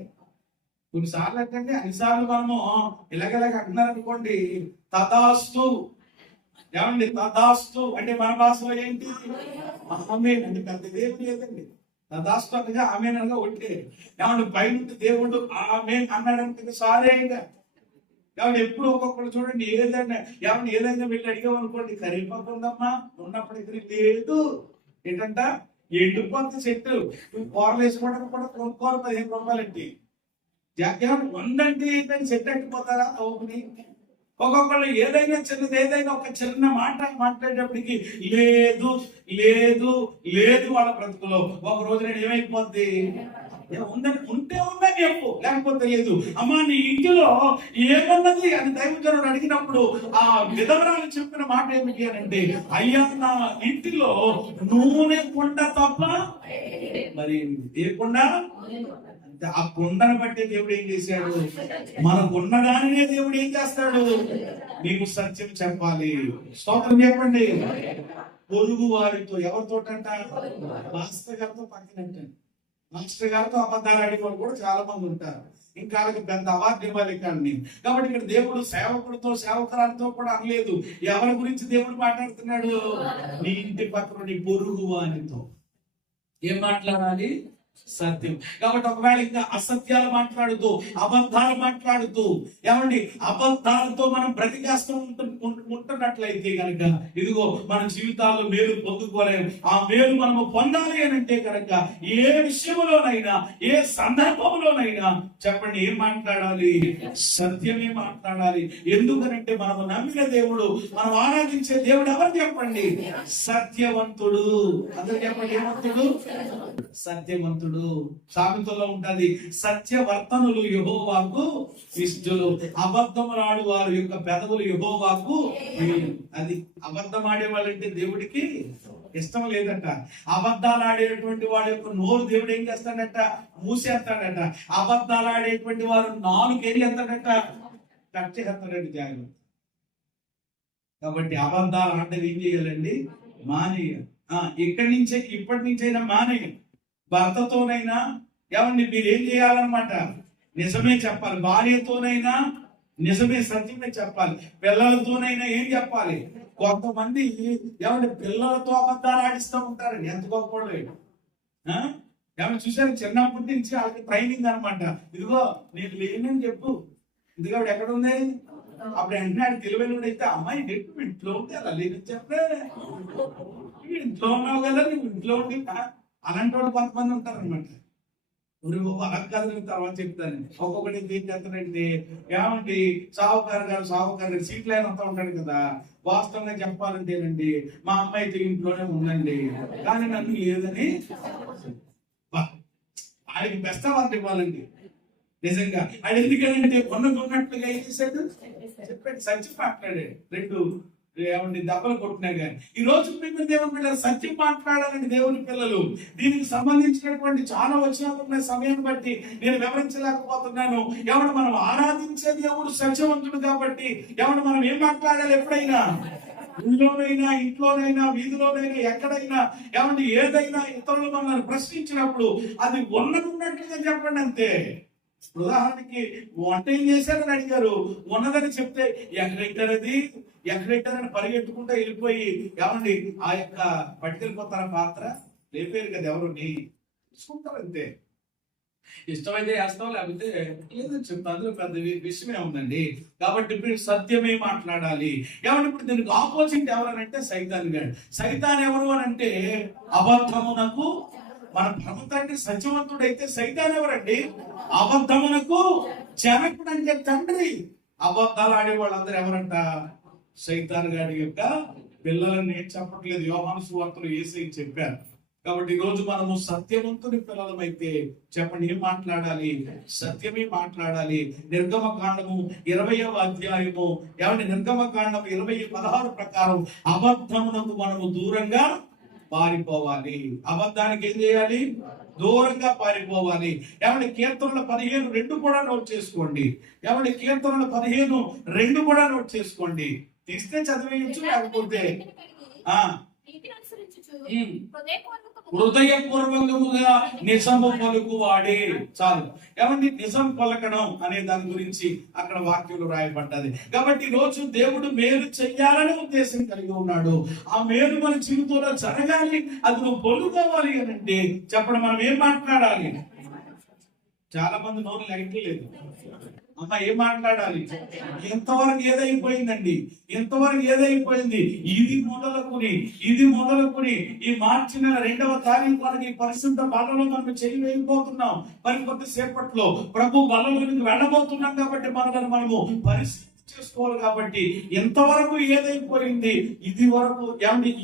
కొన్నిసార్లు అంటే అన్నిసార్లు మనము ఇలాగలాగ అంటున్నారు అనుకోండి, తదాస్తు. ఏమండి తదాస్తు అంటే మన భాషలో ఏంటి ఆమె అంటే పెద్ద దేవుడు లేదండి. తదాస్తు అనగా ఆమె అనగా ఒకటే. ఏమంటే పైన దేవుడు ఆమె అన్నాడంటే సారే. కాబట్టి ఎప్పుడు ఒక్కొక్కరు చూడండి, ఏదైనా వెళ్ళి అడిగాం అనుకోండి, కరివేపాకు ఉందమ్మా, ఉన్నప్పటికీ లేదు. ఏంటంట ఎండిపోతే చెట్టు కూరలు వేసుకోవడానికి కూడా కొనుక్కోవాలి 15 రూపాయలండి. ఉందంటే ఏంటంటే చెట్టు అంటిపోతారా అవుని. ఒక్కొక్కళ్ళు ఏదైనా చిన్నది, ఏదైనా ఒక చిన్న మాట మాట్లాడేటప్పటికి లేదు లేదు లేదు వాళ్ళ బ్రతుకులో. ఒక రోజు నేను ఏమైపోద్ది, ఉందని ఉంటే ఉందని చెప్పు, లేకపోతే లేదు. అమ్మా నీ ఇంటిలో ఏమన్నది అని దైవజనుడు అడిగినప్పుడు ఆ విధవరాలు చెప్పిన మాట ఏమిటి అని అంటే, అయ్యా నా ఇంటిలో నూనె కుండ తప్ప మరి ఏ కుండ. ఆ కుండను బట్టి దేవుడు ఏం చేశాడు, మనకున్న దానినే దేవుడు ఏం చేస్తాడు, నీకు సత్యం చెప్పాలి. స్తోత్రం చెప్పండి. పొరుగు వారితో ఎవరితో అంట, మాస్టర్ గారితో పక్కనంటే. మాస్టర్ గారితో అబద్ధాలు ఆడేవాళ్ళు కూడా చాలా మంది ఉంటారు. ఇంకా పెద్ద అవార్డు ఇవ్వాలి కానీ. కాబట్టి ఇక్కడ దేవుడు సేవకుడితో సేవకురాలతో కూడా అనలేదు. ఎవరి గురించి దేవుడు మాట్లాడుతున్నాడు, నీ ఇంటి పక్కన నీ పొరుగు వారితో ఏం మాట్లాడాలి, సత్యం. కాబట్టి ఒకవేళ ఇంకా అసత్యాలు మాట్లాడుతూ అబద్ధాలు మాట్లాడుతూ ఏమండి అబద్ధాలతో మనం బ్రతికేస్తూ ఉంటున్నట్లయితే కనుక ఇదిగో మన జీవితాల్లో మేలు పొందుకోలేము. ఆ మేలు మనము పొందాలి అని అంటే కనుక ఏ విషయంలోనైనా ఏ సందర్భంలోనైనా చెప్పండి ఏం మాట్లాడాలి, సత్యమే మాట్లాడాలి. ఎందుకనంటే మనము నమ్మిన దేవుడు, మనం ఆరాధించే దేవుడు ఎవరు చెప్పండి, సత్యవంతుడు. అందరూ చెప్పండి ఏమంతుడు, సత్యవంతుడు. సామెతలో ఉంటది, సత్యవర్తనులు యెహోవాకు ఇష్టలు, అబద్ధములాడు వారి యొక్క పెదవులు యెహోవాకు. అది అబద్ధం ఆడేవాళ్ళంటే దేవుడికి ఇష్టం లేదట. అబద్ధాలు ఆడేటువంటి వాడి యొక్క నోరు దేవుడు ఏం చేస్తాడట, మూసేస్తాడట. అబద్ధాలు ఆడేటువంటి వారు 4 ఏళ్ళు ఎత్తాడట, కట్ చేస్తాడట. జాగ్రత్త. కాబట్టి అబద్ధాలు ఆడేది ఏం చేయాలండి, మానేయాలి. ఇప్పటి నుంచైనా మానేయాలి. భర్తతోనైనా ఏమండి మీరు ఏం చేయాలన్నమాట, నిజమే చెప్పాలి. భార్యతోనైనా నిజమే సత్యమే చెప్పాలి. పిల్లలతోనైనా ఏం చెప్పాలి. కొంతమంది ఏమంటే పిల్లలతో అబద్ధాలు ఆడిస్తూ ఉంటారండి, ఎంత గొప్ప. ఏమన్నా చూసారు, చిన్నప్పటి నుంచి వాళ్ళకి ట్రైనింగ్ అనమాట. ఇదిగో నీకు లేనని చెప్పు, ఇదిగో ఎక్కడ ఉంది. అప్పుడు వెంటనే తెలివైన అయితే, అమ్మాయి నెట్టు ఇంట్లో ఉంటే అలా లేదని చెప్పే, ఇంట్లో ఉన్నావు కదా నువ్వు ఇంట్లో ఉండి. అలాంటి వాళ్ళు కొంతమంది ఉంటారు అనమాట. అలా కాదు, తర్వాత చెప్తాను. ఒక్కొక్కటి ఏం చేస్తారంటే ఏమండి సావుకారు గారు సీట్లు అయిన వస్తూ ఉంటాడు కదా. వాస్తవంగా చెప్పాలంటేనండి మా అమ్మాయి అయితే ఇంట్లోనే ఉందండి, కానీ నన్ను లేదని ఆయనకి బెస్ట్ అవార్డు ఇవ్వాలండి. నిజంగా ఆయన ఎందుకంటే కొన్నట్టుగా ఏం చేశాడు, చెప్పాడు, సత్యం మాట్లాడాడు. 2 ఏమండి దెబ్బలు కొట్టినా కానీ. ఈ రోజు దేవుని పిల్లలు సత్యం మాట్లాడాలండి. దేవుని పిల్లలు దీనికి సంబంధించినటువంటి చాలా వచనాలు ఉన్న సమయం బట్టి నేను వివరించలేకపోతున్నాను. ఎవడు మనం ఆరాధించే దేవుడు సత్యవంతుడు కాబట్టి ఎవడు మనం ఏం మాట్లాడాలి, ఎప్పుడైనా ఊళ్ళోనైనా ఇంట్లోనైనా వీధిలోనైనా ఎక్కడైనా ఏమంటే ఏదైనా ఇతరులు మనల్ని ప్రశ్నించినప్పుడు అది ఉన్నట్టుగా చెప్పండి అంతే. ఉదాహరణకి వంట ఏం చేశారని అడిగారు, ఉన్నదని చెప్తే ఎక్కడెట్టారని పరిగెట్టుకుంటూ వెళ్ళిపోయి ఏమండి ఆ యొక్క పట్టుకెళ్ళిపోతారా పాత్ర, లేపారు కదా ఎవరు తీసుకుంటారు అంతే. ఇష్టమైతే వేస్తాం, లేకపోతే లేదు చెప్తా. అందులో పెద్ద విషయమే ఉందండి. కాబట్టి ఇప్పుడు సత్యమే మాట్లాడాలి. ఏమంటే ఇప్పుడు దీనికి ఆపోజిట్ ఎవరనంటే సైతాన్ గారు. సైతాన్ ఎవరు అని అంటే అబద్ధమునకు. మన పరమ తండ్రి సత్యవంతుడైతే సైతాన్ ఎవరండి, అబద్ధమునకు జనకుడు అంటే తండ్రి. అబద్ధాలు ఆడే వాళ్ళందరూ ఎవరంట, సైతాన్ గారి యొక్క పిల్లలని నేను చెప్పట్లేదు, యోహాను సువార్తలో యేసయ్య చెప్పారు. కాబట్టి ఈ రోజు మనము సత్యవంతుని పిల్లలమైతే చెప్పండి, ఏం మాట్లాడాలి? సత్యమే మాట్లాడాలి. నిర్గమకాండము 20వ అధ్యాయము నిర్గమకాండం 20:16 ప్రకారం అబద్ధమునకు మనము దూరంగా పారిపోవాలి. అబద్ధానికి ఏం చేయాలి? దూరంగా పారిపోవాలి. కీర్తనల 15:2 కూడా నోట్ చేసుకోండి. కీర్తనల 15:2 కూడా నోట్ చేసుకోండి. తీస్తే చదివేయచ్చు, లేకపోతే హృదయపూర్వకముగా నిజము పలుకువాడే. చాలు. నిజం పలకడం అనే దాని గురించి అక్కడ వాక్యంలో రాయబడ్డది. కాబట్టి రోజు దేవుడు మేలు చెయ్యాలని ఉద్దేశం కలిగి ఉన్నాడు. ఆ మేలు మన జీవితంలో జరగాలి, అది నువ్వు పొందుకోవాలి అని అంటే చెప్పడం మనం ఏం మాట్లాడాలి? చాలా మంది నోరు లెక్కలేదు. అమ్మ ఏం మాట్లాడాలి? ఎంతవరకు ఏదైపోయిందండి, ఎంతవరకు ఏదైపోయింది? ఇది మొదలుకుని ఈ మార్చి నెల 2వ తారీఖు వరకు ఈ పరిశుద్ధ బలలో మనం చేయలేకపోతున్నాం. మరి కొద్దిసేపట్లో ప్రభు బలలోనికి వెళ్ళబోతున్నాం. కాబట్టి మనము పరిస్థితి చేసుకోవాలి. కాబట్టి ఎంతవరకు ఏదైపోయింది, ఇది వరకు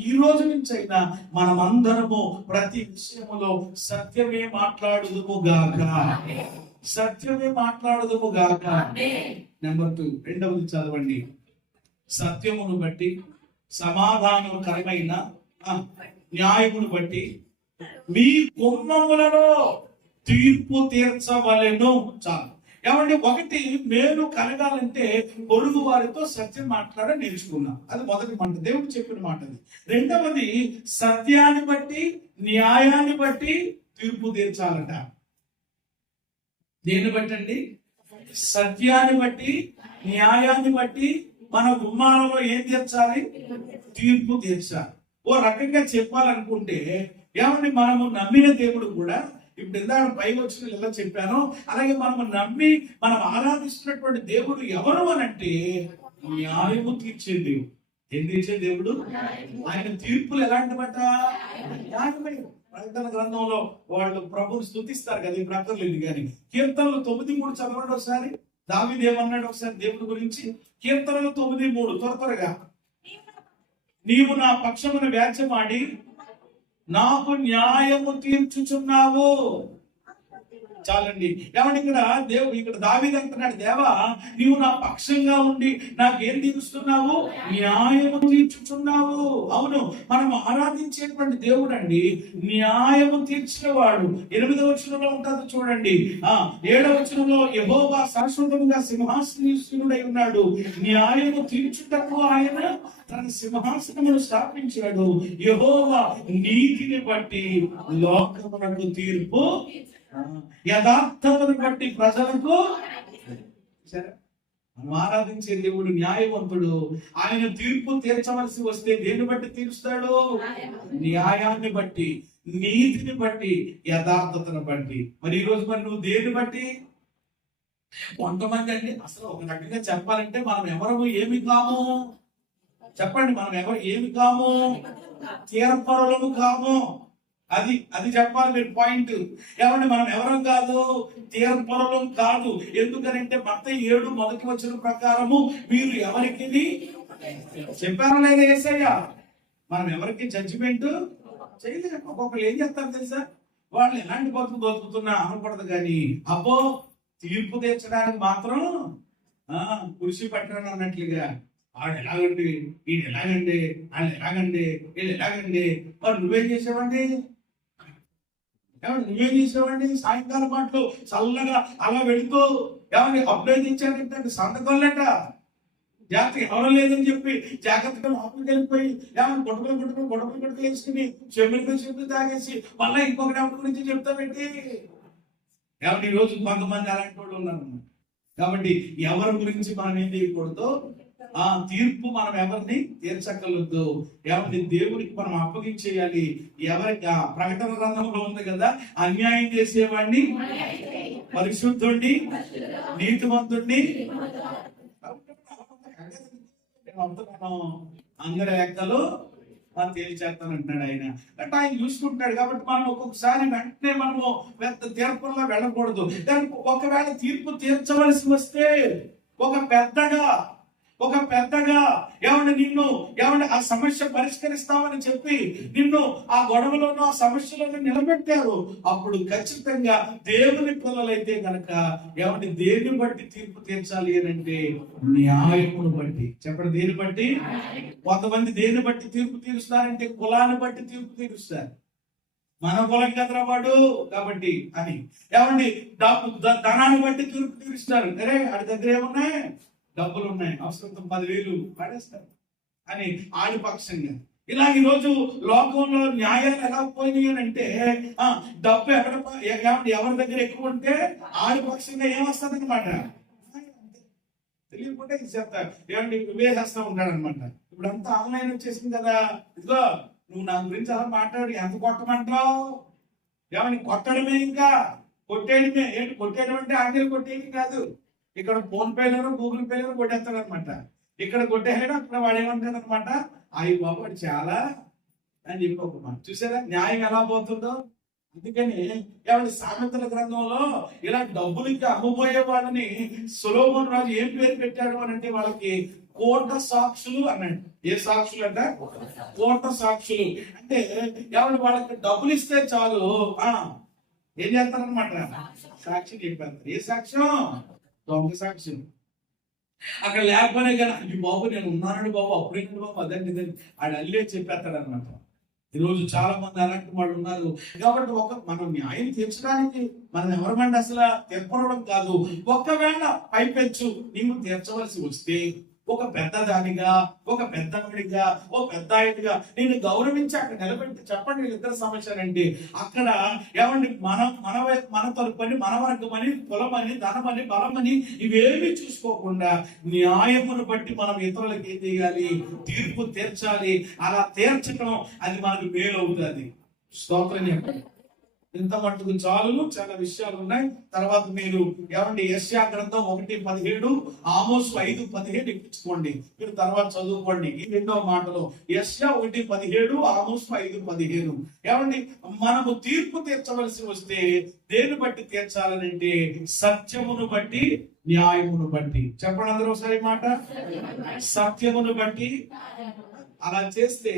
ఈ రోజు నుంచి అయినా మనమందరము ప్రతి విషయములో సత్యమే మాట్లాడుదుము గాక. సత్యమే మాట్లాడదుము గాక. నెంబర్ 2, రెండవది చదవండి. సత్యమును బట్టి, సమాధానకరమైన న్యాయమును బట్టి మీ గుమ్మములలో తీర్పు తీర్చవలెను. చాలు. ఒకటి, మేలు కలగాలంటే పొరుగు వారితో సత్యం మాట్లాడ నేర్చుకున్నాం. అది మొదటి మాట, దేవుడు చెప్పిన మాట. అది రెండవది, సత్యాన్ని బట్టి న్యాయాన్ని బట్టి తీర్పు తీర్చాలట. దేన్ని బట్టి అండి? సత్యాన్ని బట్టి న్యాయాన్ని బట్టి మన గుమ్మాలలో ఏం తీర్చాలి? తీర్పు తీర్చాలి. ఓ రకంగా చెప్పాలనుకుంటే మనము నమ్మిన దేవుడు కూడా, ఇప్పుడు ఇందాక పైకి వచ్చిన ఎలా చెప్పానో అలాగే మనము నమ్మి మనం ఆరాధిస్తున్నటువంటి దేవుడు ఎవరు అనంటే న్యాయము తీర్చే దేవుడు. ఏం తీర్చే దేవుడు? ఆయన తీర్పులు ఎలాంటివట? న్యాయమైన. ప్రకటన గ్రంథంలో వాళ్ళు ప్రభువుని స్తుతిస్తారు కదా, ఈ ప్రకటనలేదు. కానీ కీర్తనలు 9:3 చదవండి ఒకసారి. దావీదు ఏమన్నాడు ఒకసారి దేవుడి గురించి? కీర్తనలు 9:3 త్వరగా. నీవు నా పక్షమున వ్యాజ్యమాడి నాకు న్యాయము తీర్చుచున్నావు. చాలండి. ఇక్కడ దావీదు అంటున్నాడు, దేవా నీవు నా పక్షంగా ఉండి నాకేం తీరుస్తున్నావు? న్యాయము తీర్చుచున్నావు. అవును, మనం ఆరాధించేటువంటి దేవుడు అండి న్యాయము తీర్చినవాడు. 8వ వచనంలో ఉంటుంది చూడండి. 7వ వచనంలో యెహోవా శాశ్వతంగా సింహాసనీయుడై ఉన్నాడు, న్యాయము తీర్చుటకు ఆయన తన సింహాసనమును స్థాపించాడు. యెహోవా నీతిని బట్టి లోకమునకు తీర్పు, యథార్థతను బట్టి ప్రజలకు. మనం ఆరాధించే దేవుడు న్యాయవంతుడు. ఆయన తీర్పు తీర్చవలసి వస్తే దేన్ని బట్టి తీరుస్తాడు? న్యాయాన్ని బట్టి, నీతిని బట్టి, యథార్థతను బట్టి. మరి ఈ రోజు నువ్వు దేన్ని బట్టి? కొంతమంది అండి అసలు ఒక రకంగా చెప్పాలంటే మనం ఎవరము ఏమి కాము? చెప్పండి, మనం ఎవరు ఏమి కాము? తీర్పరులము కాము. అది చెప్పాలి మీరు పాయింట్. మనం ఎవరం కాదు? తీర్పరులం కాదు. ఎందుకనంటే మత్తయి 7:1 ప్రకారము మీరు ఎవరికి చెప్పారా లేదా యేసయ్య? మనం ఎవరికి జడ్జిమెంట్ చేయలేదు. ఒక్కొక్కరు ఏం చేస్తారు తెలుసా? వాళ్ళు ఎలాంటి బతుకుతున్నా అనకూడదు, కానీ అబ్బో తీర్పు తీర్చడానికి మాత్రం కుర్చీ పట్టడం అన్నట్లుగా వాడు ఎలాగండి, వీడు ఎలాగండి, వాళ్ళు ఎలాగండి, వీళ్ళు ఎలాగండి. మరి నువ్వేం చేసావండి? నువ్వేం చేసావండి? సాయంకాలం పాటలు చల్లగా అలా వెళుతూ అప్లైన్ ఇచ్చారంటే సంతకంలేట జాగ్రత్త ఎవరో లేదని చెప్పి జాగ్రత్తగా లోపలికి వెళ్ళిపోయి గొడవలు వేసుకుని చెప్పులు తాగేసి మళ్ళీ ఇంకొకటి ఎవరి గురించి చెప్తామండి. ఈ రోజు కొంతమంది అలాంటి వాళ్ళు ఉన్నారు. కాబట్టి ఎవరి గురించి మనం ఏం చేయకూడదు? ఆ తీర్పు మనం ఎవరిని తీర్చగలదు? ఎవరిని దేవుడికి మనం అప్పగించేయాలి. ఎవరికి ప్రకటన గ్రంథంలో ఉంది కదా, అన్యాయం చేసేవాడిని పరిశుద్ధుడిని నీతిమంతుడిని అందరి లెక్కలు తేల్చేస్తానంటున్నాడు ఆయన. అంటే ఆయన చూసుకుంటున్నాడు. కాబట్టి మనం ఒక్కొక్కసారి వెంటనే మనము తీర్పుల్లో వెళ్ళకూడదు. దానికి ఒకవేళ తీర్పు తీర్చవలసి వస్తే ఒక పెద్దగా ఒక పెద్దగా నిన్ను ఆ సమస్య పరిష్కరిస్తామని చెప్పి నిన్ను ఆ గొడవలోనూ ఆ సమస్యలోనూ నిలబెట్టారు. అప్పుడు ఖచ్చితంగా దేవుని పిల్లలైతే గనక దేన్ని బట్టి తీర్పు తీర్చాలి అని అంటే న్యాయమును బట్టి. చెప్పండి, దేని బట్టి? కొంతమంది దేన్ని బట్టి తీర్పు తీరుస్తారంటే కులాన్ని బట్టి తీర్పు తీరుస్తారు. మన కులం కదరా వాడు కాబట్టి అని. ధనాన్ని బట్టి తీర్పు తీరుస్తారు. అరే ఆడి దగ్గర ఏమున్నాయి? డబ్బులు ఉన్నాయి, అవసరం 10,000 పడేస్తారు అని ఆడి పక్షంగా. ఇలా ఈరోజు లోకంలో న్యాయాలు ఎలా పోయినాయి అని అంటే డబ్బు ఎవరి దగ్గర ఎక్కువ ఉంటే ఆడి పక్షంగా ఏమొస్తుంది అనమాట. తెలియకుంటే చెప్తారు వేసేస్తా ఉంటాడు అనమాట. ఇప్పుడు అంతా ఆన్లైన్ వచ్చేసింది కదా. ఇదిగో నువ్వు నా గురించి అలా మాట్లాడు, ఎంత కొట్టమంటావు? కొట్టడమే, ఇంకా కొట్టేయడమే. ఏంటి కొట్టేయడం అంటే ఆంగ్లం కొట్టేయడం కాదు. ఇక్కడ ఫోన్ పేలోనో గూగుల్ పేలోనో కొట్టేస్తాడు అనమాట. ఇక్కడ కొట్టేయడం అక్కడ వాడేమంటాడు అనమాట, అయ్యి బాబు వాడు చాలా అని చెప్పమాట. చూసారా న్యాయం ఎలా పోతుందో. అందుకని సామెతల గ్రంథంలో ఇలా డబ్బులకి అమ్మబోయే వాళ్ళని సొలొమోను రాజు ఏం పేరు పెట్టాడు అని అంటే వాళ్ళకి కోట సాక్షులు అన్నాడు. ఏ సాక్షులు అంట? కోట సాక్షులు. అంటే వాళ్ళకి డబ్బులు ఇస్తే చాలు ఏం చేస్తారనమాట, సాక్షి చెప్పారు. ఏ సాక్ష్యం? దొంగ సాక్ష్యం. అక్కడ లేకపోయినా కానీ బాబు నేను ఉన్నానండి బాబు, అప్పుడేంటి బాబు, అదండి ఆడు అల్లే చెప్పేస్తాడు అనమాట. ఈరోజు చాలా మంది అలాంటి వాళ్ళు ఉన్నారు. కాబట్టి మనం న్యాయం తీర్చడానికి మనం ఎవరమండి అసలు తీర్పడం కాదు. ఒకవేళ పైపెచ్చు నీవు తీర్చవలసి వస్తే ఒక పెద్దదానిగా, ఒక పెద్దవాడిగా, ఓ పెద్ద ఆయనగా నేను గౌరవించి అక్కడ నిలబెట్టి చెప్పండి వీళ్ళిద్దరు సమస్యలండి. అక్కడ మన తరపుని, మన వర్గమని, కులమని, ధనమని, బలమని ఇవేమి చూసుకోకుండా న్యాయమును బట్టి మనం ఇతరులకు ఏం చేయాలి? తీర్పు తీర్చాలి. అలా తీర్చడం అది మనకు మేలు అవుతుంది. స్తోత్రం చెప్పండి. ఇంత మట్టుకు చాలు. చాలా విషయాలు ఉన్నాయి. తర్వాత మీరు యెషయా గ్రంథం 1:17, ఆమోసు 5:17 ఇప్పించుకోండి. మీరు తర్వాత చదువుకోండి ఈ రెండవ మాటలో. యెషయా 1:17, ఆమోసు 5:17. మనము తీర్పు తీర్చవలసి వస్తే దేని బట్టి తీర్చాలనంటే సత్యమును బట్టి, న్యాయమును బట్టి. చెప్పండి అందరూ ఒకసారి మాట. సత్యమును బట్టి. అలా చేస్తే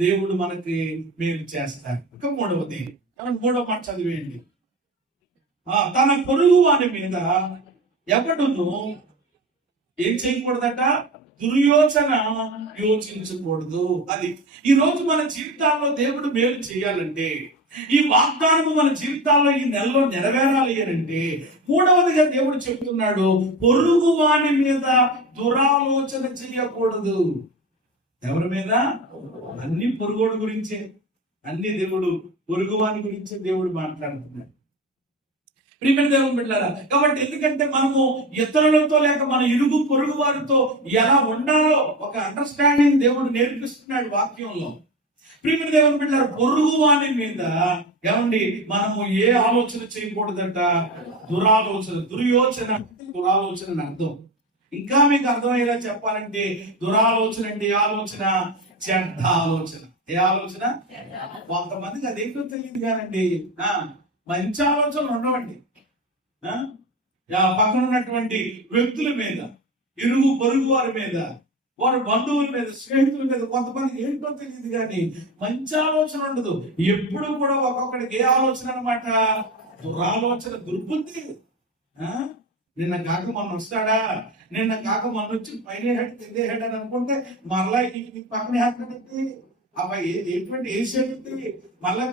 దేవుడు మనకి మేలు చేస్తారు. ఇక మూడవది, మూడో మాట చదివేయండి. తన పొరుగు వాని మీద ఎవడును ఏం చేయకూడదట? దుర్యోచన యోచించకూడదు. అది ఈ రోజు మన జీవితాల్లో దేవుడు మేలు చేయాలంటే, ఈ వాగ్దానము మన జీవితాల్లో ఈ నెలలో నెరవేరాలి అంటే, మూడవదిగా దేవుడు చెప్తున్నాడు పొరుగు వాని మీద దురాలోచన చేయకూడదు. ఎవరి మీద? అన్ని పొరుగోడు గురించే, అన్ని దేవుడు పొరుగువాని గురించి దేవుడు మాట్లాడుతున్నాడు. ప్రియమైన దేవుని బిడ్డలారా, కాబట్టి ఎందుకంటే మనము ఇతరులతో లేక మన ఇరుగు పొరుగు వారితో ఎలా ఉండాలో ఒక అండర్స్టాండింగ్ దేవుడు నేర్పిస్తున్నాడు వాక్యంలో. ప్రియమైన దేవుని బిడ్డలారా, పొరుగువాని మీద మనము ఏ ఆలోచన చేయకూడదట? దురాలోచన. దురాలోచన అర్థం ఇంకా మీకు అర్థమయ్యేలా చెప్పాలంటే, దురాలోచన అంటే ఆలోచన చెడ్డ ఆలోచన. ఏ ఆలోచన? కొంతమందికి అదేంటో తెలియదు కానండి, మంచి ఆలోచనలు ఉండవండి. పక్కన ఉన్నటువంటి వ్యక్తుల మీద, ఇరుగు పొరుగు వారి మీద, వారి బంధువుల మీద, స్నేహితుల మీద కొంతమందికి ఏంటో తెలియదు కానీ మంచి ఆలోచన ఉండదు. ఎప్పుడు కూడా ఒక్కొక్కడికి ఏ ఆలోచన అనమాట? దురాలోచన, దుర్బుద్ధి. నిన్న కాక మొన్న వస్తాడా, నిన్న కాక మొన్న వచ్చి పైన హెడ్ కిందే హెడ్ అని అనుకుంటే మరలా ఈ పక్కన హ్యాపీ అబ్బాయి ఎటువంటి ఏసేది మళ్ళా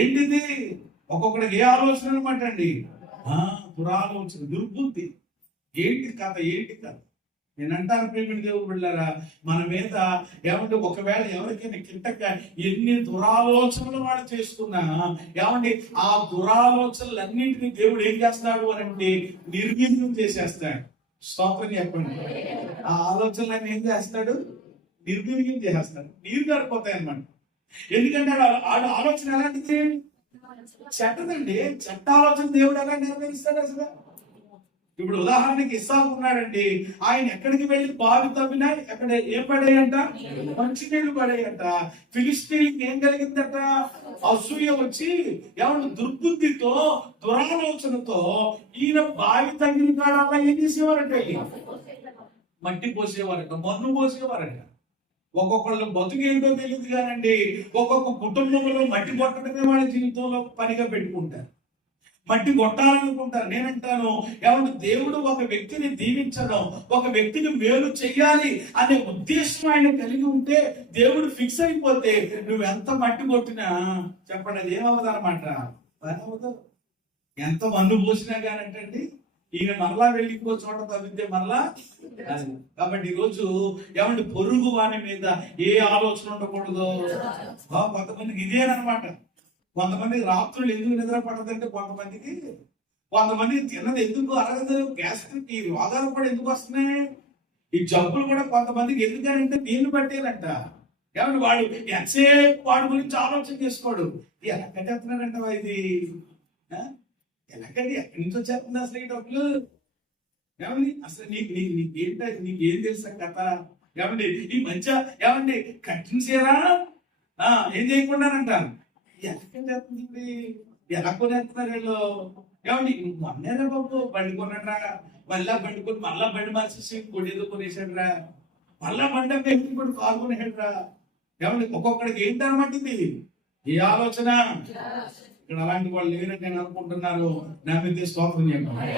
ఏంటిది? ఒక్కొక్కడికి ఏ ఆలోచన అనమాట అండి? దురాలోచన, దుర్బుద్ధి. ఏంటి కథ? నేను అంటాను ప్రేమిణ దేవుడు బిడ్డలారా, మన మీద ఒకవేళ ఎవరికైనా కింటక ఎన్ని దురాలోచనలు వాడు చేసుకున్నా ఆ దురాలోచనలన్నింటినీ దేవుడు ఏం చేస్తాడు అని అంటే నిర్వీర్యం చేసేస్తాడు. స్తోత్రం చెప్పండి. ఆ ఆలోచనలన్నీ ఏం చేస్తాడు? నిర్వీర్యం చేసేస్తాడు. నీరు గారిపోతాయి అన్నమాట. ఎందుకంటే ఆలోచన ఎలాంటిది? చెడ్డదండి. చెడ్డ ఆలోచన దేవుడు ఎలా నెరవేరుస్తాడు అసలు? ఇప్పుడు ఉదాహరణకి ఇస్సాకు ఉన్నాడండి. ఆయన ఎక్కడికి వెళ్ళి బావి తవ్వినా ఎక్కడ ఏం పడేయంట? మంచినీళ్లు పడేయంట. ఫిలిస్తీన్కి ఏం కలిగిందట? అసూయ వచ్చి దుర్బుద్ధితో, దురాలోచనతో ఈయన బావి తగ్గిన కాడల్లా ఏం చేసేవారంటే మట్టి పోసేవారట, మన్ను పోసేవారట. ఒక్కొక్కళ్ళు బతుకు ఏంటో తెలియదు కానండి, ఒక్కొక్క కుటుంబంలో మట్టి కొట్టడమే వాళ్ళ జీవితంలో పనిగా పెట్టుకుంటారు, మట్టి కొట్టాలనుకుంటారు. నేనంటాను, ఏమంటే దేవుడు ఒక వ్యక్తిని దీవించడం, ఒక వ్యక్తికి మేలు చెయ్యాలి అనే ఉద్దేశం ఆయన కలిగి ఉంటే, దేవుడు ఫిక్స్ అయిపోతే నువ్వెంత మట్టి కొట్టినా చెప్పండి అది ఏమవుతుంది అనమాట, ఎంత మన్ను పోసినా కానంటండి ఈయన మరలా వెళ్ళి ఇంకో చోట తవ్వితే మరలా. కాబట్టి ఈరోజు ఏమంటే పొరుగు వాని మీద ఏ ఆలోచన ఉండకూడదు. కొంతమందికి ఇదేనమాట, కొంతమందికి రాత్రులు ఎందుకు నిద్ర పడదంటే, కొంతమంది తిన్నది ఎందుకు అరగదు, గ్యాస్ట్రిక్ ఈ రోగాలు కూడా ఎందుకు వస్తున్నాయి, ఈ జబ్బులు కూడా కొంతమందికి ఎందుకంటే దీన్ని బట్టేనంట. ఏమంటే వాడు ఎంతసేపు వాడి గురించి ఆలోచన చేసుకోడు, ఎలా కట్టేస్తున్నాడంట ఇది, ఎలాగండి ఎక్కడి నుంచి వచ్చేస్తుంది అసలు ఈ డబ్బులు, ఏమండి అసలు నీకేం తెలుసా కథ, ఏమండి ఈ మధ్య ఏమండి కట్టించేరా ఏం చేయకుండానంట, ఎలాగండి ఎలా కొనేస్తున్నారు వీళ్ళు, ఏమండి మొన్నేరా బాబు బండి కొన్నాడ్రా, మళ్ళా బండి కొని మళ్ళా బండి మార్చేసి ఇంకోటి ఏదో కొనేసాడురా, మళ్ళా బండి అంటే ఇంకోటి కారు కొనేసాడురా. ఏమండి ఒక్కొక్కడికి ఏంటనమాట ఇది, ఏ ఆలోచన. ఇక్కడ అలాంటి వాళ్ళు లేరని నేను అనుకుంటున్నారు, నా మీద స్తోత్రం చెప్పండి.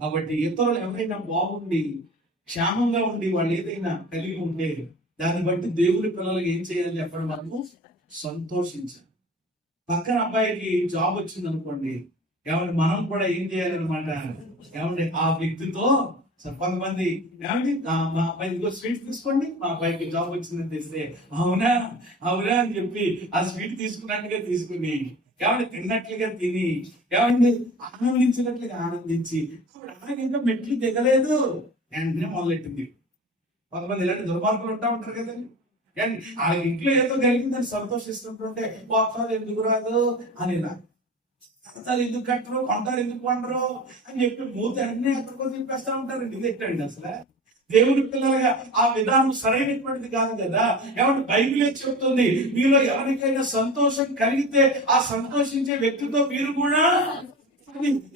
కాబట్టి ఇతరులు ఎవరైనా బాగుండి క్షేమంగా ఉండి వాళ్ళు ఏదైనా కలిగి ఉంటే దాన్ని బట్టి దేవుని పిల్లలకి ఏం చేయాలి చెప్పడం, మనము సంతోషించాలి. పక్కన అబ్బాయికి జాబ్ వచ్చింది అనుకోండి, ఏమంటే మనం కూడా ఏం చేయాలన్నమాట, ఏమంటే ఆ వ్యక్తితో కొంతమంది ఏమండి మా అబ్బాయి ఇంకో స్వీట్ తీసుకోండి, మా అబ్బాయికి జాబ్ వచ్చిందని తెస్తే అవునా అవునా అని చెప్పి ఆ స్వీట్ తీసుకున్నట్టుగా తీసుకుని, ఏమంటే తిన్నట్లుగా తిని, ఏమండి ఆనందించినట్లుగా ఆనందించి, ఆయన ఇంకా మెట్లు దిగలేదు వెంటనే మొదలెట్టింది. కొంతమంది ఇలాంటి దుర్మార్గులు ఉంటారు కదండి, ఆ ఇంట్లో ఏదో కలిగిందని సంతోషిస్తుంటుంటే పోతారు ఎందుకు రాదు అని, కడతారు ఎందుకు కట్టరు, కొంటారు ఎందుకు కొండరు అని చెప్పి మూత అన్ని ఎక్కడికో తిప్పేస్తా ఉంటారండి. ఇది ఎట్టండి అసలు దేవుడి పిల్లలుగా ఆ విధానం సరైనటువంటిది కాదు కదా. ఏమంటే బైబిలే చెప్తుంది, మీలో ఎవరికైనా సంతోషం కలిగితే ఆ సంతోషించే వ్యక్తితో మీరు కూడా,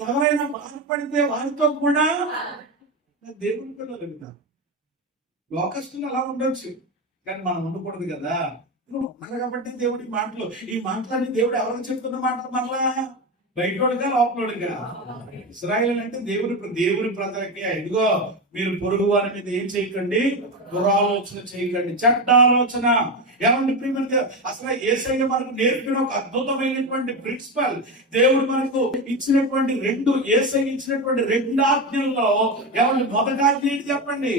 ఎవరైనా బాధపడితే వారితో కూడా. దేవుడి పిల్లలు కదా, లోకస్తులు అలా ఉండొచ్చు కానీ మనం ఉండకూడదు కదా. కాబట్టి దేవుడి మాటలు, ఈ మాటలన్నీ దేవుడు ఎవరికి చెప్తున్న మాటలు, మరలా బయటోడుగా లోపలోడుగా. ఇశ్రాయేలు అంటే దేవుని ప్రజలకి, ఇదిగో మీరు పొరుగు వారి మీద ఏం చేయకండి, దురాలోచన చేయకండి, చెడ్డ ఆలోచన. ఏమంటే ప్రియమైన అసలు యేసయ్య మనకు నేర్పిన ఒక అద్భుతమైనటువంటి ప్రిన్సిపల్, దేవుడు మనకు ఇచ్చినటువంటి యేసయ్య ఇచ్చినటువంటి 2 ఆజ్ఞల్లో ఏమంటే మొదటి ఆజ్ఞ ఏంటి చెప్పండి,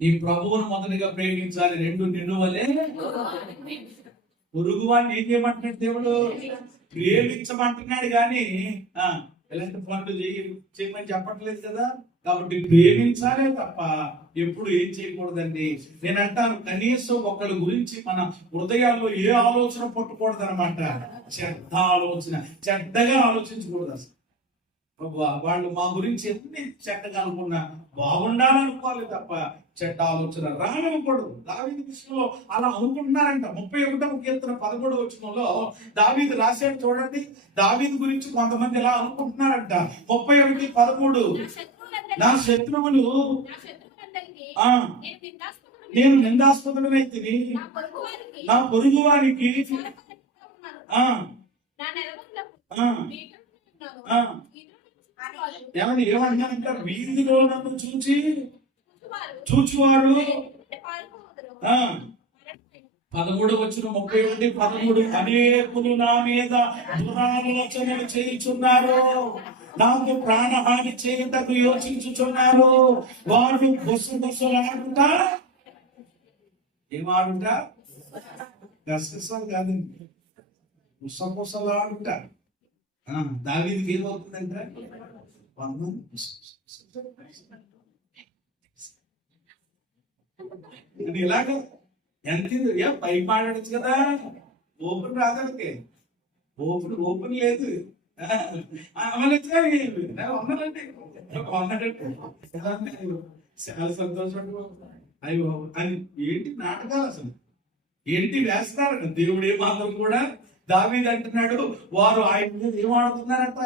నీ ప్రభువును మొదటిగా ప్రేమించాలి, 2 నిన్ను వలె పొరుగు వాడిని ఏం చేయమంటున్నాడు దేవుడు, ప్రేమించమంటున్నాడు కానీ ఎలాంటి పనులు చేయమని చెప్పట్లేదు కదా. కాబట్టి ప్రేమించాలే తప్ప ఎప్పుడు ఏం చేయకూడదండి. నేను అంటాను, కనీసం ఒకరి గురించి మన హృదయాల్లో ఏ ఆలోచన పుట్టకూడదు అనమాట, చెడ్డ ఆలోచన, చెడ్డగా ఆలోచించకూడదు అసలు. వాళ్ళు మా గురించి ఎన్ని చెడ్డగా అనుకున్నా బాగుండాలనుకోవాలి తప్ప చెడ్డ ఆలోచన రానివ్వకూడదు. దావీదు విషయంలో అలా అనుకుంటున్నారంట. 31వ కీర్తన 11వ వచనంలో దావీదు రాశాడు చూడండి, దావీదు గురించి కొంతమంది ఎలా అనుకుంటున్నారంట. 31:13 నా శత్రువులు నేను నిందాస్పదుడనైతిని, నా పొరుగు వారికి ఏమంటారంట, వీధిలో నన్ను చూచువారు 13:13 అనేకులు నా మీద దురాలోచనలు చేయుచున్నారు, నాకు ప్రాణహాని చేయుటకు యోచించుచున్నారు, వారు గుసగుసలాడుట, ఏమాడుట, గసగసాలు కాదండి, గుసగుసలాడుట. దావీదుకి ఏమవుతుందంటే ఇలాగ ఎంత పై మాట్లాడచ్చు కదా, ఓపెన్ రాదానికి ఓపెన్ లేదు. చాలా సంతోషం. అయ్యో అని ఏంటి నాటకాలు అసలు, ఏంటి వేస్తారట. దేవుడు ఏమాత్రం కూడా దావీదు అంటున్నాడు, వారు ఆయన మీద ఏమాడుతున్నారట,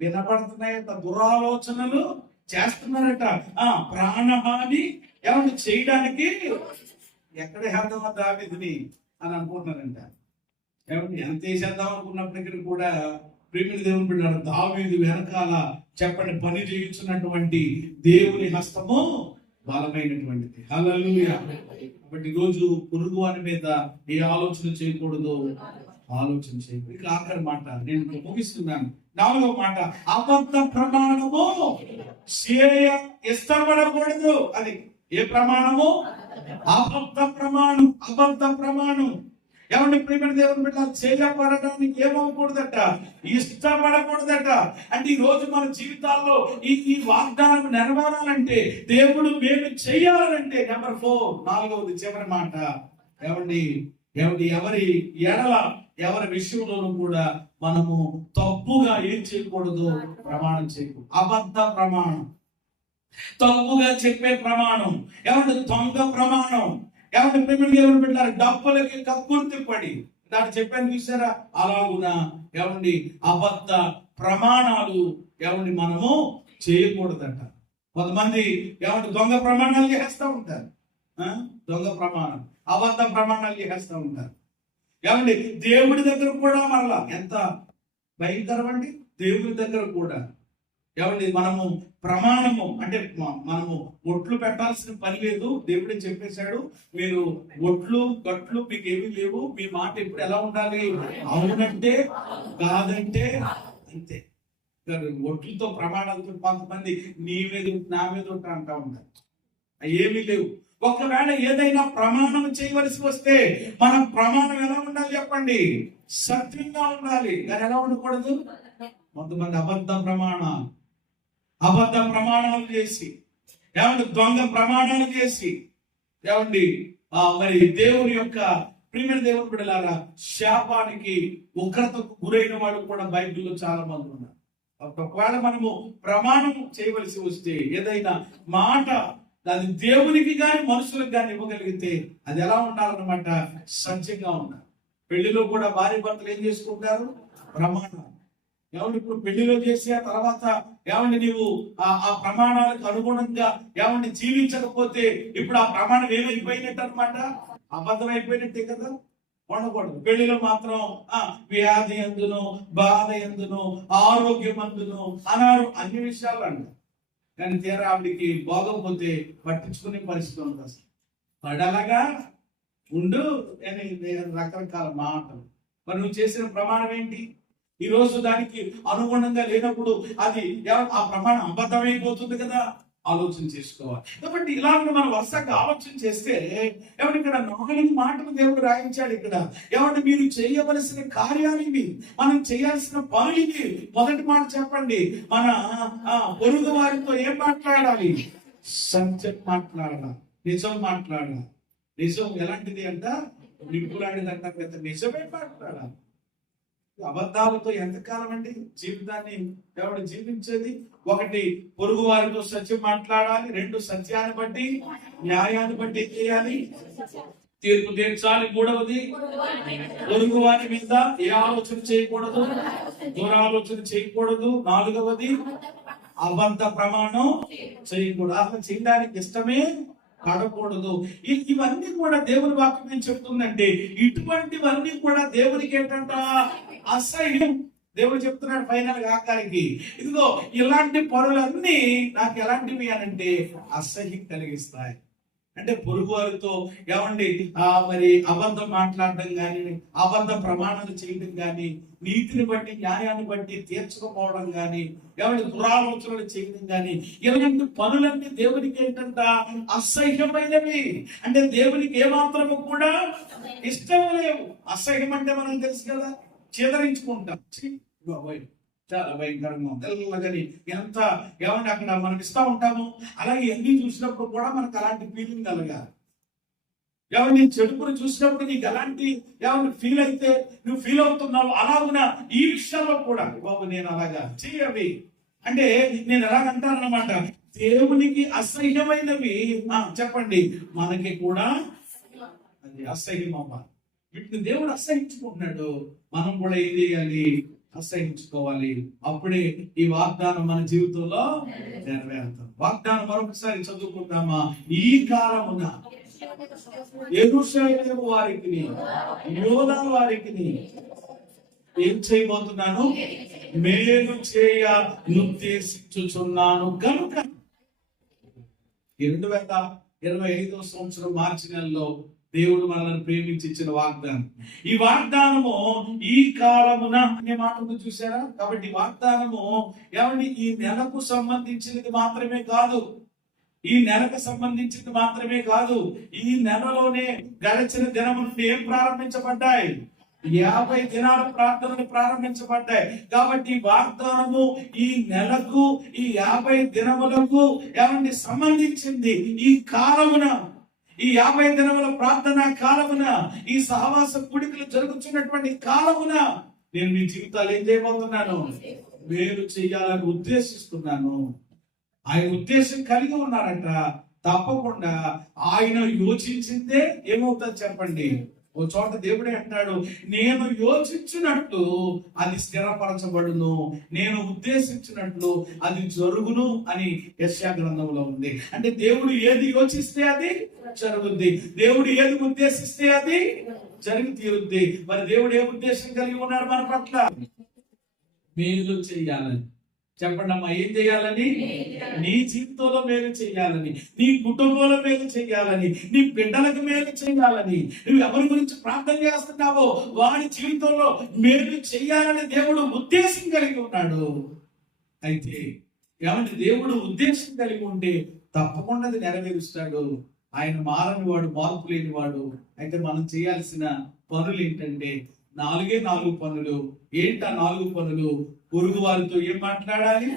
వినపడుతున్నాయట, దురాలోచనలు చేస్తున్నారట. ప్రాణహాని ఏమన్నా చేయడానికి ఎక్కడ వేద్దామా దావీదుని అని అనుకుంటున్నారంట. ఏమంటే ఎంత వేసేద్దాం అనుకున్నప్పటికీ కూడా ప్రేమిని దేవుని బిడ్డలారా, దావీదు వెనకాల చెప్పండి పని చేయించున్నటువంటి దేవుని హస్తము బలమైనటువంటిది. హల్లెలూయా. కాబట్టి ఈరోజు పొరుగు వారి మీద ఏ ఆలోచన చేయకూడదు, ఆలోచన చేయకూడదు. ఇక ఆఖరి మాట నేను ముగిస్తున్నాను. 4వ మాట, అబద్ధ ప్రమాణము ఇష్టపడకూడదు. అది ఏ ప్రమాణము? అబద్ధ ప్రమాణం. అబద్ధ ప్రమాణం. ఏమంటే ప్రేమ దేవుని బిడ్డ చేయబడడానికి ఏమవకూడదట, ఇష్టపడకూడదట. అంటే ఈ రోజు మన జీవితాల్లో ఈ వాగ్దానం నెరవేరాలంటే, దేవుడు మేము చేయాలంటే, నెంబర్ 4 4వది చివరి మాట, ఏమండి ఎవరి ఎడల ఎవరి విషయంలోనూ కూడా మనము తప్పుగా ఏం చేయకూడదు, ప్రమాణం చేయకూడదు. అబద్ధ ప్రమాణం, తప్పుగా చెప్పే ప్రమాణం, ఏమంటే దొంగ ప్రమాణం, ఏమంటే ప్రేమ దేవుని బిడ్డలారా డబ్బులకి కక్కుర్తి పడి దాన్ని చెప్పాను చూసారా, అలాగున ఏమండి అబద్ధ ప్రమాణాలు ఏమండి మనము చేయకూడదట. కొంతమంది ఏమంటే దొంగ ప్రమాణాలు చేస్తూ ఉంటారు, దొంగ ప్రమాణం, అబద్ధ ప్రమాణాలు చేస్తూ ఉంటారు. ఏమండి దేవుడి దగ్గర కూడా మరలా ఎంత భయంకరం అండి, దేవుడి దగ్గర కూడా ఏమండి మనము ప్రమాణము అంటే మనము ఒట్లు పెట్టాల్సిన పని లేదు. దేవుడే చెప్పేశాడు, మీరు ఒట్లు గట్లు మీకు ఏమీ లేవు, మీ మాట ఇప్పుడు ఎలా ఉండాలి, అవునంటే కాదంటే అంతే. ఒట్లతో ప్రమాణాలతో కొంతమంది నీ మీద నా మీద అంటా ఉంటారు, ఏమీ లేవు. ఒకవేళ ఏదైనా ప్రమాణం చేయవలసి వస్తే మనం ప్రమాణం ఎలా ఉండాలి చెప్పండి, సత్యంగా ఉండాలి. కానీ ఎలా ఉండకూడదు, కొంతమంది అబద్ధ ప్రమాణాలు చేసి ఏమంటే దొంగ ప్రమాణాలు చేసి ఏమండి మరి దేవుని యొక్క ప్రియమైన దేవుని బిడ్డలారా శాపానికి ఉగ్రతకు గురైన వాళ్ళు కూడా బైబిల్లో చాలా మంది ఉన్నారు. ఒకవేళ మనము ప్రమాణం చేయవలసి వస్తే ఏదైనా మాట అది దేవునికి కానీ మనుషులకు కానీ ఇవ్వగలిగితే అది ఎలా ఉండాలన్నమాట, సత్యంగా ఉండాలి. పెళ్లిలో కూడా భార్య భర్తలు ఏం చేసుకుంటారు, ప్రమాణం. ఏమంటే ఇప్పుడు పెళ్లిలో చేసి ఆ తర్వాత ఏమంటే నీవు ఆ ప్రమాణాలకు అనుగుణంగా ఏమంటే జీవించకపోతే ఇప్పుడు ఆ ప్రమాణం ఏమైపోయినట్టు అనమాట, అబద్ధం అయిపోయినట్టే కదా. ఉండకూడదు. పెళ్లిలో మాత్రం వ్యాధి ఎందును, బాధ ఎందును, ఆరోగ్యం అందును, అన్ని విషయాలు అంట. కానీ తీరా ఆవిడికి బాగోకపోతే పట్టించుకునే పరిస్థితి ఉంది. అసలు పడలగా ఉండు అని రకరకాల మాటలు. మరి నువ్వు చేసిన ప్రమాణం ఏంటి? ఈ రోజు దానికి అనుగుణంగా లేనప్పుడు అది ఆ ప్రమాణం అబద్ధమైపోతుంది కదా. ఆలోచన చేసుకోవాలి. కాబట్టి ఇలాంటి మనం వరుసగా ఆలోచన చేస్తే ఏమంటే ఇక్కడ 4 మాటలు దేవుడు రాయించాడు. ఇక్కడ ఏమంటే మీరు చేయవలసిన కార్యాలు ఇవి, మనం చేయాల్సిన పనులు ఇవి. మొదటి మాట చెప్పండి, మన పొరుగు వారితో ఏం మాట్లాడాలి, సత్యం మాట్లాడాలి, నిజం మాట్లాడాలి. నిజం ఎలాంటిది అంట, నిప్పులాంటిది అంట, పెద్ద నిజమే మాట్లాడాలి. అబద్ధాలతో ఎంతకాలం అండి జీవితాన్ని ఎవడు జీవించేది? ఒకటి పొరుగు వారితో సత్యం మాట్లాడాలి, 2 సత్యాన్ని బట్టి న్యాయాన్ని బట్టి చేయాలి, తీర్పు తీర్చాలి. 3వది పొరుగు వారి మీద ఏ ఆలోచన చేయకూడదు, దురాలోచన చేయకూడదు. 4వది అబద్ధ ప్రమాణం చేయకూడదు, అసలు చేయడానికి ఇష్టమే పడకూడదు. ఇవన్నీ కూడా దేవుని వాక్యం ఏం చెప్తుందంటే ఇటువంటివన్నీ కూడా దేవునికి ఏంటంట, అసహ్యం. దేవుడు చెప్తున్నాడు ఫైనల్ గా ఆఖరికి, ఇదిగో ఇలాంటి పనులన్నీ నాకు ఎలాంటివి అనంటే అసహ్యం కలిగిస్తాయి. అంటే పొరుగు వారితో ఏమండి మరి అబద్ధం మాట్లాడడం కానీ, అబద్ధ ప్రమాణాలు చేయడం కానీ, నీతిని బట్టి న్యాయాన్ని బట్టి తీర్చకపోవడం కానీ, ఏమంటే దురాలోచనలు చేయడం కానీ, ఇలాంటి పనులన్నీ దేవునికి ఏంటంట అసహ్యమైనవి. అంటే దేవునికి ఏమాత్రము కూడా ఇష్టం లేవు. అసహ్యం అంటే మనకు తెలుసు కదా, చేదరించుకుంటాం. చాలా భయంకరంగా ఉంది. తెల్లగని ఎంత ఏమంటే అక్కడ మనం ఇస్తా ఉంటాము. అలాగే అన్ని చూసినప్పుడు కూడా మనకు అలాంటి ఫీలింగ్ కలగాలి. ఎవరు నేను చెడుపుని చూసినప్పుడు నీకు ఎలాంటి ఎవరు ఫీల్ అయితే నువ్వు ఫీల్ అవుతున్నావు, అలాగున ఈ విషయంలో కూడా బాబు నేను అలాగా చెయ్యవి అంటే నేను ఎలాగంటానమాట, దేవునికి అసహ్యమైనవి చెప్పండి మనకి కూడా అది అసహ్యం అవ్వాలి. వీటిని దేవుడు అసహించుకుంటున్నాడు. మనం కూడా ఏం చేయాలి, అసహించుకోవాలి. అప్పుడే ఈ వాగ్దానం మన జీవితంలో నెరవేరుతాం. వాగ్దానం మరొకసారి చదువుకుందామా? ఈ కాలమున యెరూషలేము వారికి, యూదా వారికి ఏం చేయబోతున్నాను? మేలు చేయ నిర్దేశించుచున్నాను కనుక. 2025వ సంవత్సరం మార్చి నెలలో దేవుడు మనల్ని ప్రేమించి ఇచ్చిన వాగ్దానం. ఈ వాగ్దానము ఈ కాలమున అనే మాట ఉంది, చూసారా? కాబట్టి వాగ్దానము ఏమండి ఈ నెలకు సంబంధించినది మాత్రమే కాదు, ఈ నెలకు సంబంధించింది మాత్రమే కాదు. ఈ నెలలోనే గడిచిన దినము నుండి ఏం ప్రారంభించబడ్డాయి? 50 దినాల ప్రార్థనలు ప్రారంభించబడ్డాయి. కాబట్టి వాగ్దానము ఈ నెలకు, ఈ 50 దినములకు ఏమండి సంబంధించింది. ఈ కాలమున, ఈ 50 దినముల ప్రార్థన కాలమున, ఈ సహవాస కూడికలు జరుగుతున్నటువంటి కాలమున నేను మీ జీవితాలు ఏం చేయబోతున్నాను? వేరు చేయాలని ఉద్దేశిస్తున్నాను. ఆయన ఉద్దేశం కలిగి ఉన్నారంట. తప్పకుండా ఆయన యోచించిందే ఏమవుతుంది చెప్పండి? ఓ చోట దేవుడే అంటాడు, నేను యోచించినట్లు అది స్థిరపరచబడును, నేను ఉద్దేశించినట్లు అది జరుగును అని యెషయా గ్రంథంలో ఉంది. అంటే దేవుడు ఏది యోచిస్తే అది జరుగుద్ది, దేవుడు ఏది ఉద్దేశిస్తే అది జరిగి తీరుద్ది. మరి దేవుడు ఏ ఉద్దేశం కలిగి ఉన్నాడు మన పట్ల? మేలు చేయాలని. చెప్పండి అమ్మా, ఏం చేయాలని? నీ జీవితంలో మేలు చేయాలని, నీ కుటుంబంలో మేలు చేయాలని, నీ బిడ్డలకు మేలు చేయాలని, నువ్వు ఎవరి గురించి ప్రార్థన చేస్తున్నావో వాడి జీవితంలో మేలు చేయాలని దేవుడు ఉద్దేశం కలిగి ఉన్నాడు. అయితే ఏమంటే దేవుడు ఉద్దేశం కలిగి ఉంటే తప్పకుండా అది నెరవేరుస్తాడు. ఆయన మారని వాడు, మార్పు లేని వాడు. అయితే మనం చేయాల్సిన పనులు ఏంటంటే 4 పనులు. ఏంటా 4 పనులు? పొరుగు వారితో ఏం మాట్లాడాలి?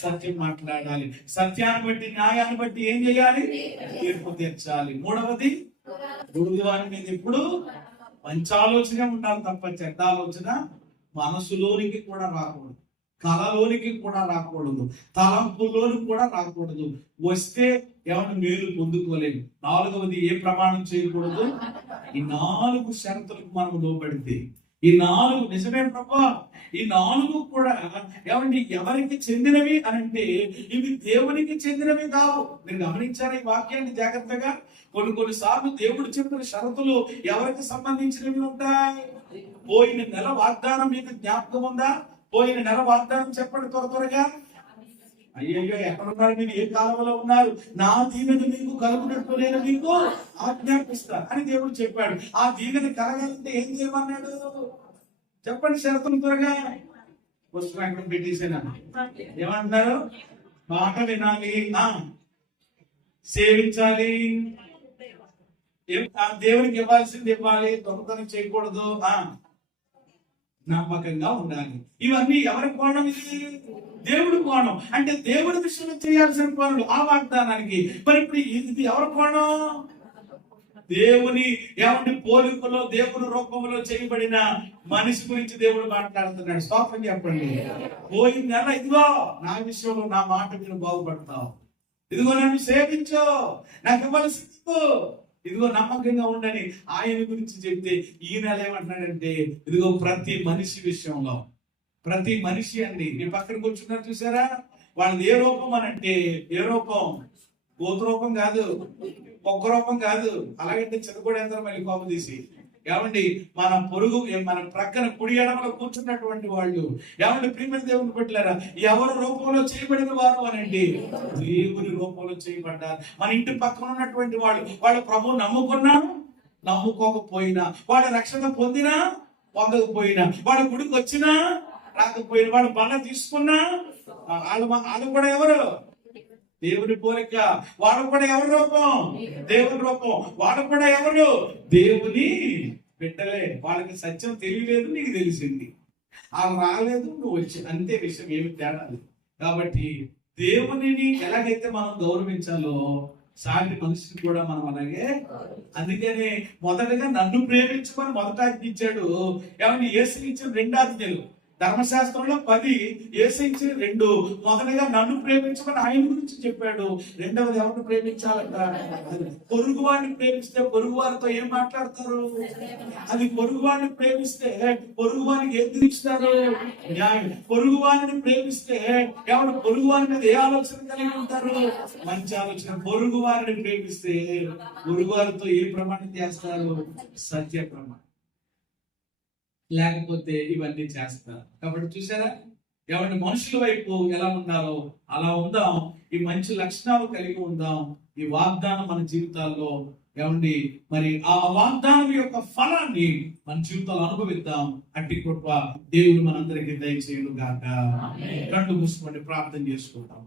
సత్యం మాట్లాడాలి. సత్యాన్ని బట్టి, న్యాయాన్ని బట్టి ఏం చేయాలి? తీర్పు తీర్చాలి. 3వది, పొరుగు వారి మీద ఎప్పుడు మంచి ఆలోచన ఉండాలి తప్ప చెడ్డ ఆలోచన మనసులోనికి కూడా రాకూడదు, కళలోనికి కూడా రాకూడదు, తలంపులోనికి కూడా రాకూడదు. వస్తే ఏమన్నా మేలు పొందుకోలేదు. 4వది, ఏ ప్రమాణం చేయకూడదు? ఈ 4 షరతులకు మనం లోబడితే, ఈ 4 నిజమే ప్రభా, ఈ 4 కూడా ఏమండి ఎవరికి చెందినవి అని అంటే ఇవి దేవునికి చెందినవి కావు. మీరు గమనించారా ఈ వాక్యాన్ని జాగ్రత్తగా? కొన్నిసార్లు దేవుడు చెప్పిన షరతులు ఎవరికి సంబంధించినవి ఉంటాయి? పోయిన నెల వాగ్దానం మీకు జ్ఞాపకం ఉందా? పోయిన నెల వాగ్దానం చెప్పండి త్వరగా. అయ్యయ్యో, ఎక్కడున్నారు మీరు? ఏ కాలంలో ఉన్నారు? నా దీవెన మీకు కలుగునట్టు నేను మీకు ఆజ్ఞాపిస్తా అని దేవుడు చెప్పాడు. ఆ దీవెన కలగాలంటే ఏం చేయమన్నాడు? చెప్పండి షరతులు త్వరగా. పుస్తకం పెట్టేసాను. ఏమంటున్నారు? మాట వినాలి, సేవించాలి, దేవునికి ఇవ్వాల్సింది ఇవ్వాలి, దొంగతనం చేయకూడదు, నమ్మకంగా ఉండాలి. ఇవన్నీ ఎవరి కోణం? ఇది దేవుడి కోణం. అంటే దేవుడి విషయంలో చేయాల్సిన పనులు ఆ వాగ్దానానికి. మరి ఇప్పుడు ఇది ఎవరి కోణం? దేవుని ఏమంటే పోలికలో, దేవుని రూపంలో చేయబడిన మనిషి గురించి దేవుడు మాట్లాడుతున్నాడు. స్తోత్రం చెప్పండి. పోయిన నెల ఇదిగో నా విషయంలో నా మాట మీరు బాగుపడతావు, ఇదిగో నన్ను సేవించు, నాకు ఇవ్వాల్సింది, ఇదిగో నమ్మకంగా ఉండని ఆయన గురించి చెప్తే ఈ నెల ఏమంటున్నాడంటే ఇదిగో ప్రతి మనిషి విషయంలో, ప్రతి మనిషి అండి. మీ పక్కన కూర్చున్నారు చూసారా? వాళ్ళది ఏ రూపం అని అంటే, ఏ రూపం? కోత రూపం కాదు, ఒక్క రూపం కాదు. అలాగంటే చిన్నపడేందరూ మళ్ళీ కోపం తీసి ఏమండి మన పొరుగు, మన ప్రక్కన కుడి ఎడమలో కూర్చున్నటువంటి వాళ్ళు ఏమండి ప్రియమైన దేవుని పెట్టలేరా? ఎవరి రూపంలో చేయబడిన వారు అనండి? దేవుని రూపంలో చేయబడ్డారు. మన ఇంటి పక్కన ఉన్నటువంటి వాళ్ళు ప్రభు నమ్ముకున్నా నమ్ముకోకపోయినా, వాళ్ళ రక్షణ పొందినా పొందకపోయినా, వాళ్ళ గుడికి వచ్చినా రాకపోయినా, వాళ్ళు బల్ల తీసుకున్నా వాళ్ళు కూడా ఎవరు? దేవుని పోలిక. వాడు కూడా ఎవరి రూపం? దేవుని రూపం. వాడు కూడా ఎవరు? దేవుని బిడ్డలే. వాళ్ళకి సత్యం తెలియలేదు, నీకు తెలిసింది. వాళ్ళు రాలేదు, నువ్వు వచ్చి, అంతే విషయం, ఏమి తేడా లేదు. కాబట్టి దేవునిని ఎలాగైతే మనం గౌరవించాలో సాటి మనిషిని కూడా మనం అలాగే. అందుకనే మొదటగా నన్ను ప్రేమించమని మొదట ఆజ్ఞించాడు. ఏమన్నా యేసుని ఇచ్చిన 2 ఆజ్ఞలు. ధర్మశాస్త్రంలో 10 యేసైంచి 2. మొదటగా నన్ను ప్రేమించమని ఆయన గురించి చెప్పాడు. రెండవది ఎవరిని ప్రేమించాలంట? పొరుగు వాడిని ప్రేమిస్తే పొరుగు వారితో ఏం మాట్లాడతారు? అది పొరుగు వాడిని ప్రేమిస్తే పొరుగు వారికి ఏం తీరుస్తారు? న్యాయం. పొరుగు వారిని ప్రేమిస్తే ఎవరు పొరుగు వారి మీద ఏ ఆలోచన కలిగి ఉంటారు? మంచి ఆలోచన. పొరుగు వారిని ప్రేమిస్తే పొరుగు వారితో ఏ ప్రమాణం చేస్తారు? సత్య ప్రమాణం. లేకపోతే ఇవన్నీ చేస్తారు. కాబట్టి చూసారా, ఎవరి మనుషుల వైపు ఎలా ఉండాలో అలా ఉందాం. ఈ మంచి లక్షణాలు కలిగి ఉందాం. ఈ వాగ్దానం మన జీవితాల్లో ఏమండి మరి ఆ వాగ్దానం యొక్క ఫలాన్ని మన జీవితాలు అనుభవిద్దాం. అట్టి కృప దేవుడు మనందరికీ దయచేయును గాక. కళ్ళు మూసుకొని ప్రార్థన చేసుకుంటాం.